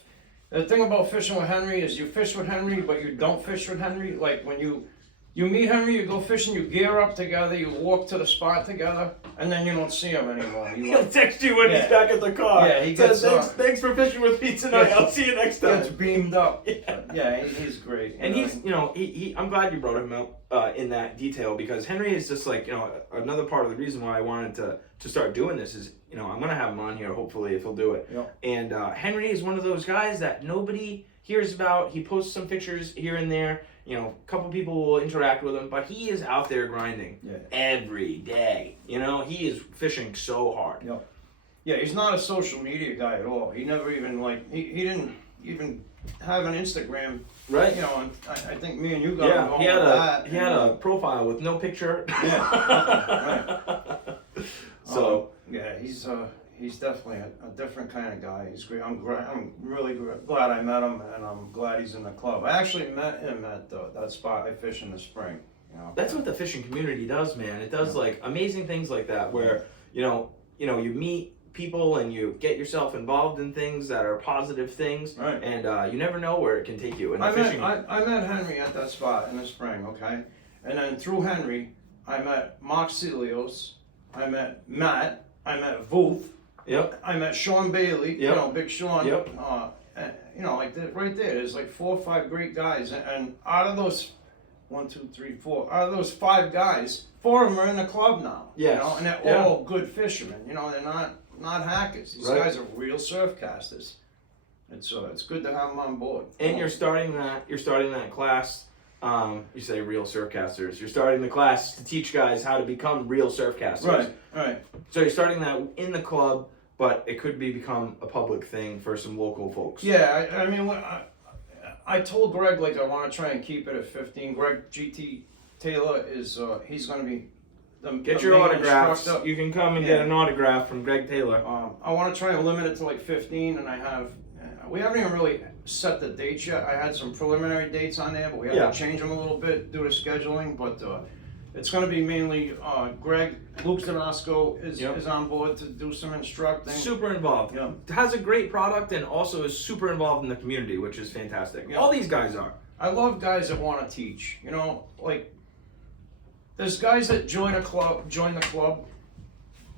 The thing about fishing with Henry is you fish with Henry, but you don't fish with Henry. Like when you meet Henry, you go fishing, you gear up together, you walk to the spot together, and then you don't see him anymore. He'll text you when he's back at the car. Yeah, he says, gets thanks for fishing with me tonight. I'll see you next time. Gets beamed up. Yeah, he's great. And he's, you know, I'm glad you brought him up in that detail, because Henry is just like, you know, another part of the reason why I wanted to start doing this is, you know, I'm going to have him on here, hopefully, if he'll do it. Yep. And Henry is one of those guys that nobody hears about. He posts some pictures here and there. You know, a couple people will interact with him, but he is out there grinding every day. You know, he is fishing so hard. Yep. Yeah, he's not a social media guy at all. He never even he didn't even have an Instagram. Right. You know, and I think me and you got him going with that. He had a profile with no picture. Yeah. Right. So yeah, he's definitely a different kind of guy. He's great. I'm really glad I met him, and I'm glad he's in the club. I actually met him at that spot I fish in the spring. You know. That's what the fishing community does, man. It does like amazing things like that, where you meet people and you get yourself involved in things that are positive things, Right. And you never know where it can take you. And I met Henry at that spot in the spring, okay? And then through Henry, I met Mark Celios, I met Matt, I met Vuth, Yep. I met Sean Bailey, Yep. you know, Big Sean. Yep. And, you know, like right there's like 4 or 5 great guys, and out of those 1, 2, 3, 4, out of those 5 guys, 4 of them are in the club now. Yes. You know, and they're all good fishermen. You know, they're not hackers. These Right. guys are real surf casters. It's good to have them on board. And you're starting that class. You say real surfcasters. You're starting the class to teach guys how to become real surfcasters. Right. So you're starting that in the club, but it could become a public thing for some local folks. Yeah, I mean, I told Greg, like, I want to try and keep it at 15. Greg GT Taylor is he's going to be Get the your main autographs. instructor. You can come and Yeah. get an autograph from Greg Taylor. I want to try and limit it to like 15, and I have. We haven't even really set the dates yet. I had some preliminary dates on there, but we have to change them a little bit due to scheduling. But it's going to be mainly Greg. Luke Zanasco is on board to do some instructing. Super involved. Yeah. Has a great product and also is super involved in the community, which is fantastic. Yeah. All these guys are. I love guys that want to teach. You know, like there's guys that join the club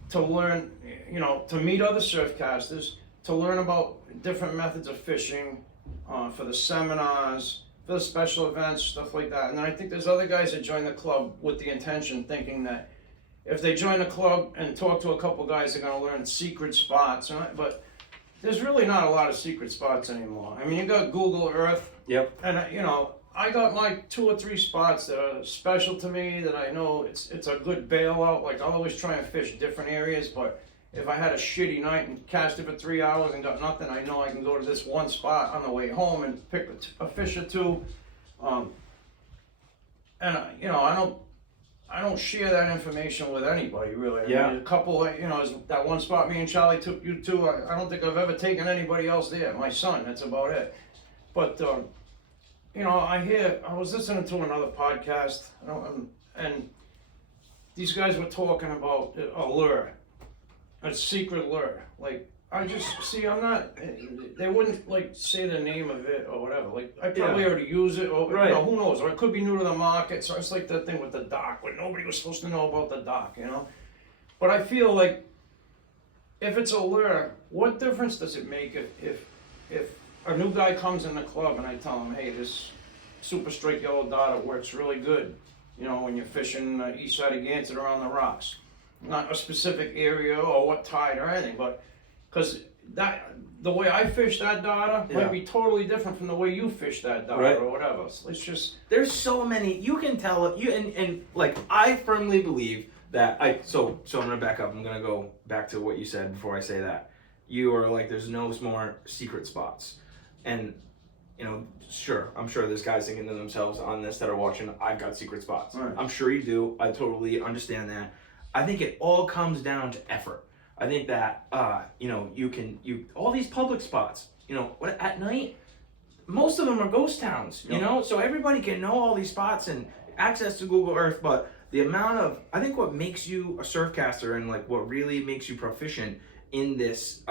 to learn. You know, to meet other surfcasters, to learn about different methods of fishing, for the seminars, for the special events, stuff like that. And then I think there's other guys that join the club with the intention, thinking that if they join the club and talk to a couple guys, they're going to learn secret spots. But there's really not a lot of secret spots anymore. I mean, you got Google Earth. Yep. And you know, I got my 2 or 3 spots that are special to me that I know it's a good bailout. Like I'll always try and fish different areas, but if I had a shitty night and cast it for 3 hours and got nothing, I know I can go to this one spot on the way home and pick a fish or two. And you know, I don't share that information with anybody really. I mean, a couple, you know, that one spot me and Charlie took you to. I don't think I've ever taken anybody else there. My son, that's about it. But you know, I was listening to another podcast, and these guys were talking about a lure. A secret lure. Like, I just, see, I'm not, they wouldn't, like, say the name of it or whatever. Like, I probably already use it, or, you know, who knows? Or it could be new to the market, so it's like that thing with the dock, where nobody was supposed to know about the dock, you know? But I feel like, if it's a lure, what difference does it make if a new guy comes in the club and I tell him, hey, this super straight yellow dot works really good, you know, when you're fishing east side of Gansett around the rocks. Not a specific area or what tide or anything, but because the way I fish that data might be totally different from the way you fish that data or whatever. So it's just there's so many you can tell it. And like I firmly believe that so I'm gonna back up. I'm gonna go back to what you said before I say that. You are like there's no more secret spots, and you know, sure, I'm sure there's guys thinking to themselves on this that are watching, I've got secret spots. Right. I'm sure you do. I totally understand that. I think it all comes down to effort. I think that, you know, all these public spots, you know, at night, most of them are ghost towns, you know? So everybody can know all these spots and access to Google Earth, but the amount of, I think what makes you a surfcaster and like what really makes you proficient in this,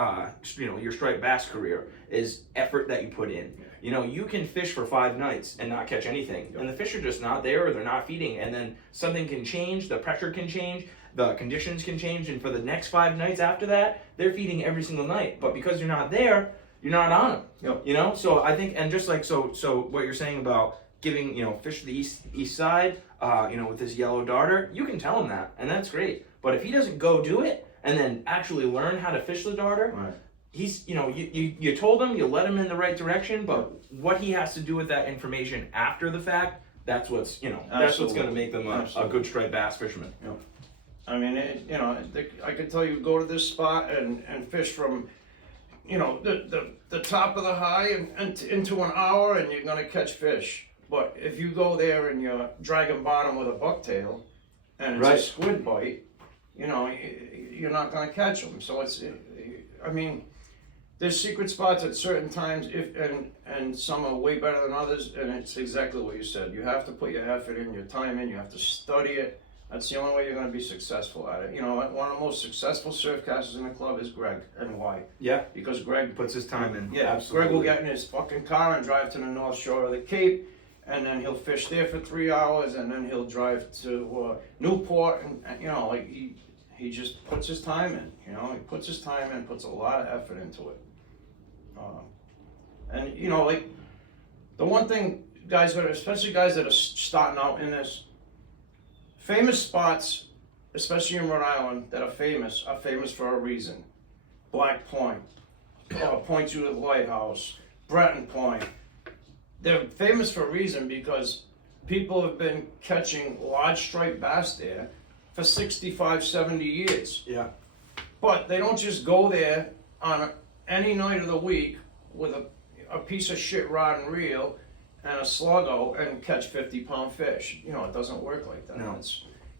you know, your striped bass career is effort that you put in. You know, you can fish for 5 nights and not catch anything, and the fish are just not there or they're not feeding, and then something can change, the pressure can change, the conditions can change, and for the next 5 nights after that, they're feeding every single night. But because you're not there, you're not on them. Yep. You know, so I think, and just like so what you're saying about giving, you know, fish to the east side, you know, with this yellow darter, you can tell him that, and that's great. But if he doesn't go do it and then actually learn how to fish the darter, he's, you know, you told him, you led him in the right direction, but what he has to do with that information after the fact, that's what's, you know, that's what's going to make them a good striped bass fisherman. Yep. I mean, you know, I could tell you go to this spot and fish from, you know, the top of the high and into an hour, and you're gonna catch fish. But if you go there and you're dragging bottom with a bucktail, and it's a squid bite, you know, you're not gonna catch them. So I mean, there's secret spots at certain times, and some are way better than others, and it's exactly what you said. You have to put your effort in, your time in, you have to study it. That's the only way you're going to be successful at it. You know, one of the most successful surfcasters in the club is Greg. And why? Yeah. Because Greg puts his time in. Yeah, absolutely. Greg will get in his fucking car and drive to the North Shore of the Cape, and then he'll fish there for 3 hours, and then he'll drive to Newport, and you know, like he just puts his time in. You know, he puts his time in, puts a lot of effort into it. And you know, like the one thing, guys, especially guys that are starting out in this. Famous spots, especially in Rhode Island, that are famous for a reason. Black Point, Point Judith Lighthouse, Breton Point. They're famous for a reason because people have been catching large striped bass there for 65, 70 years. Yeah. But they don't just go there on any night of the week with a piece of shit rod and reel and a sluggo and catch 50-pound fish. You know, it doesn't work like that. No.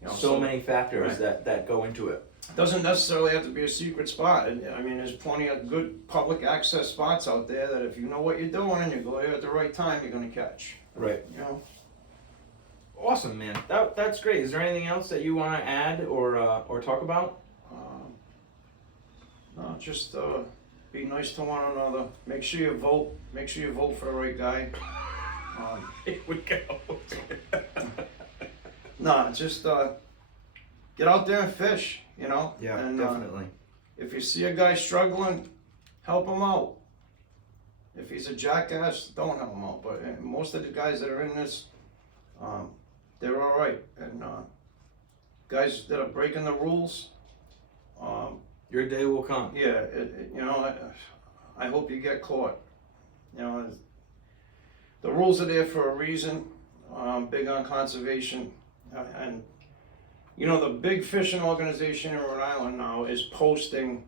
You know, so many factors right. that go into it. Doesn't necessarily have to be a secret spot. I mean, there's plenty of good public access spots out there that if you know what you're doing and you go there at the right time, you're gonna catch. Right. You know. Awesome, man. That's great. Is there anything else that you want to add or talk about? No, just be nice to one another. Make sure you vote. Make sure you vote for the right guy. Here we go. No, just get out there and fish. You know. Yeah, and, definitely. If you see a guy struggling, help him out. If he's a jackass, don't help him out. But most of the guys that are in this, they're all right. And guys that are breaking the rules, Your day will come. yeah, you know, I hope you get caught. You know, the rules are there for a reason. Big on conservation, and you know, the big fishing organization in Rhode Island now is posting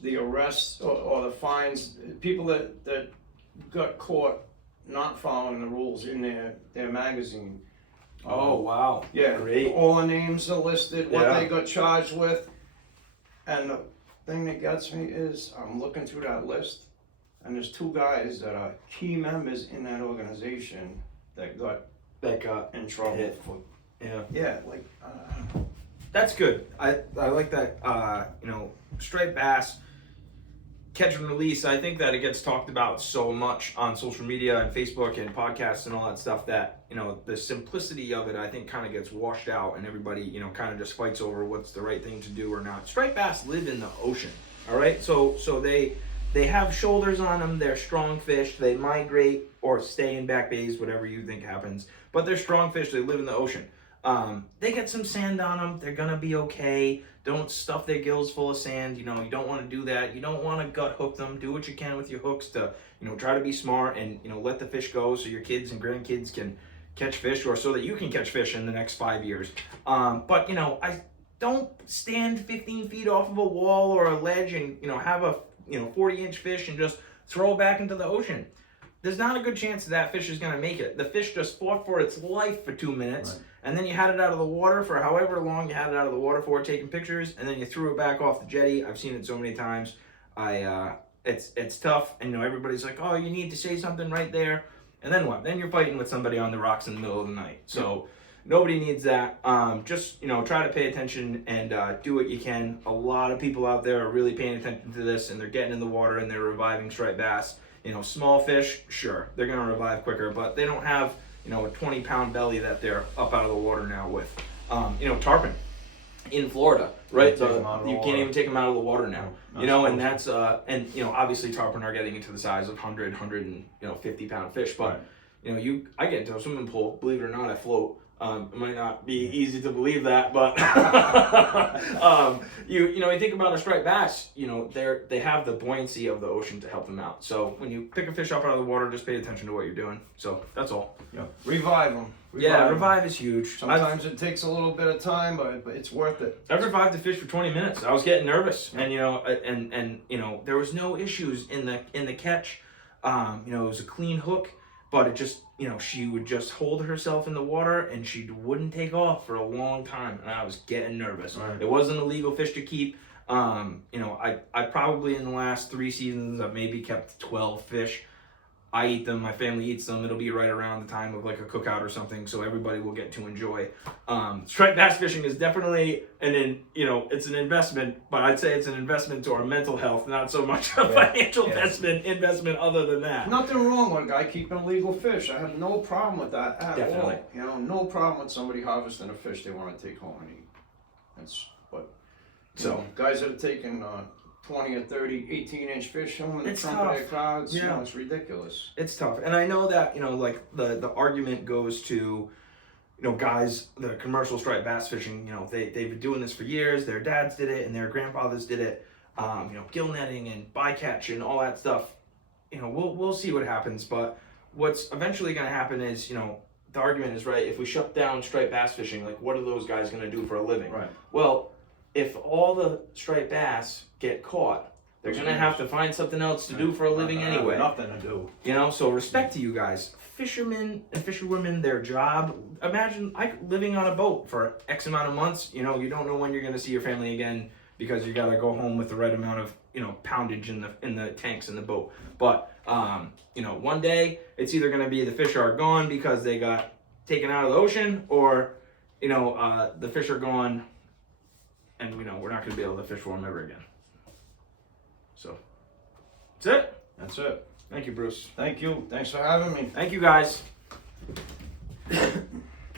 the arrests or the fines. People that got caught not following the rules in their magazine. Oh, wow. Yeah, Great. all the names are listed, what Yeah. they got charged with. And the thing that gets me is I'm looking through that list, and there's 2 guys that are key members in that organization that got in trouble. hit. Yeah. Yeah, like, That's good. I like that. You know, striped bass catch and release. I think that it gets talked about so much on social media and Facebook and podcasts and all that stuff that, you know, the simplicity of it, I think, kind of gets washed out, and everybody, you know, kind of just fights over what's the right thing to do or not. Striped bass live in the ocean. All right, so they have shoulders on them. They're strong fish. They migrate or stay in back bays, whatever you think happens. But they're strong fish. They live in the ocean. They get some sand on them. They're gonna be okay. Don't stuff their gills full of sand. You know, you don't want to do that. You don't want to gut hook them. Do what you can with your hooks to, you know, try to be smart and, you know, let the fish go so your kids and grandkids can catch fish, or so that you can catch fish in the next 5 years. But, you know, I don't stand 15 feet off of a wall or a ledge and, you know, have a, you know, 40-inch fish and just throw it back into the ocean. There's not a good chance that fish is going to make it. The fish just fought for its life for 2 minutes, Right. and then you had it out of the water for however long you had it out of the water for, taking pictures, and then you threw it back off the jetty. I've seen it so many times. It's tough, and, you know, everybody's like, oh, you need to say something right there. And then what? Then you're fighting with somebody on the rocks in the middle of the night. So nobody needs that. Just, you know, try to pay attention and do what you can. A lot of people out there are really paying attention to this, and they're getting in the water and they're reviving striped bass. You know, small fish, sure, they're going to revive quicker, but they don't have, you know, a 20-pound belly that they're up out of the water now with. You know, tarpon in Florida, right? You can't even take them out of the water now. You know, and that's, and, you know, obviously tarpon are getting into the size of 150-pound fish, but, you know, I get into a swimming pool, believe it or not, I float. It might not be easy to believe that, but you know, you think about a striped bass, you know, they have the buoyancy of the ocean to help them out. So when you pick a fish up out of the water, just pay attention to what you're doing. So that's all. Yeah. Revive them. Revive is huge. Sometimes it takes a little bit of time, but it's worth it. I've revived the fish for 20 minutes. I was getting nervous, and you know, and you know, there was no issues in the catch. You know, it was a clean hook. But it just, you know, she would just hold herself in the water and she wouldn't take off for a long time. And I was getting nervous. Right. It wasn't a legal fish to keep. You know, I probably in the last 3 seasons, I've maybe kept 12 fish. I eat them, my family eats them. It'll be right around the time of like a cookout or something, so everybody will get to enjoy. Striped bass fishing is definitely you know, it's an investment, but I'd say it's an investment to our mental health, not so much a financial investment other than that. Nothing wrong with a guy keeping illegal fish. I have no problem with that at Definitely. all. You know, no problem with somebody harvesting a fish they want to take home and eat. That's what. So guys that are taking 20 or 30, 18-inch fish home in the trunk of their cars, you know, it's ridiculous. It's tough. And I know that, you know, like the argument goes to, you know, guys, the commercial striped bass fishing, you know, they've been doing this for years. Their dads did it and their grandfathers did it. You know, gill netting and bycatch and all that stuff. You know, we'll see what happens. But what's eventually going to happen is, you know, the argument is, right, if we shut down striped bass fishing, like, what are those guys going to do for a living? Right. Well, if all the striped bass get caught, They're gonna have to find something else to do for a living anyway. Nothing to do. You know, so respect to you guys. Fishermen and fisherwomen, their job. Imagine living on a boat for X amount of months. You know, you don't know when you're gonna see your family again because you gotta go home with the right amount of, you know, poundage in the tanks in the boat. But you know, one day it's either gonna be the fish are gone because they got taken out of the ocean, or you know, the fish are gone, and you know we're not gonna be able to fish for them ever again. So that's it. That's it. Thank you, Bruce. Thank you. Thanks for having me. Thank you, guys.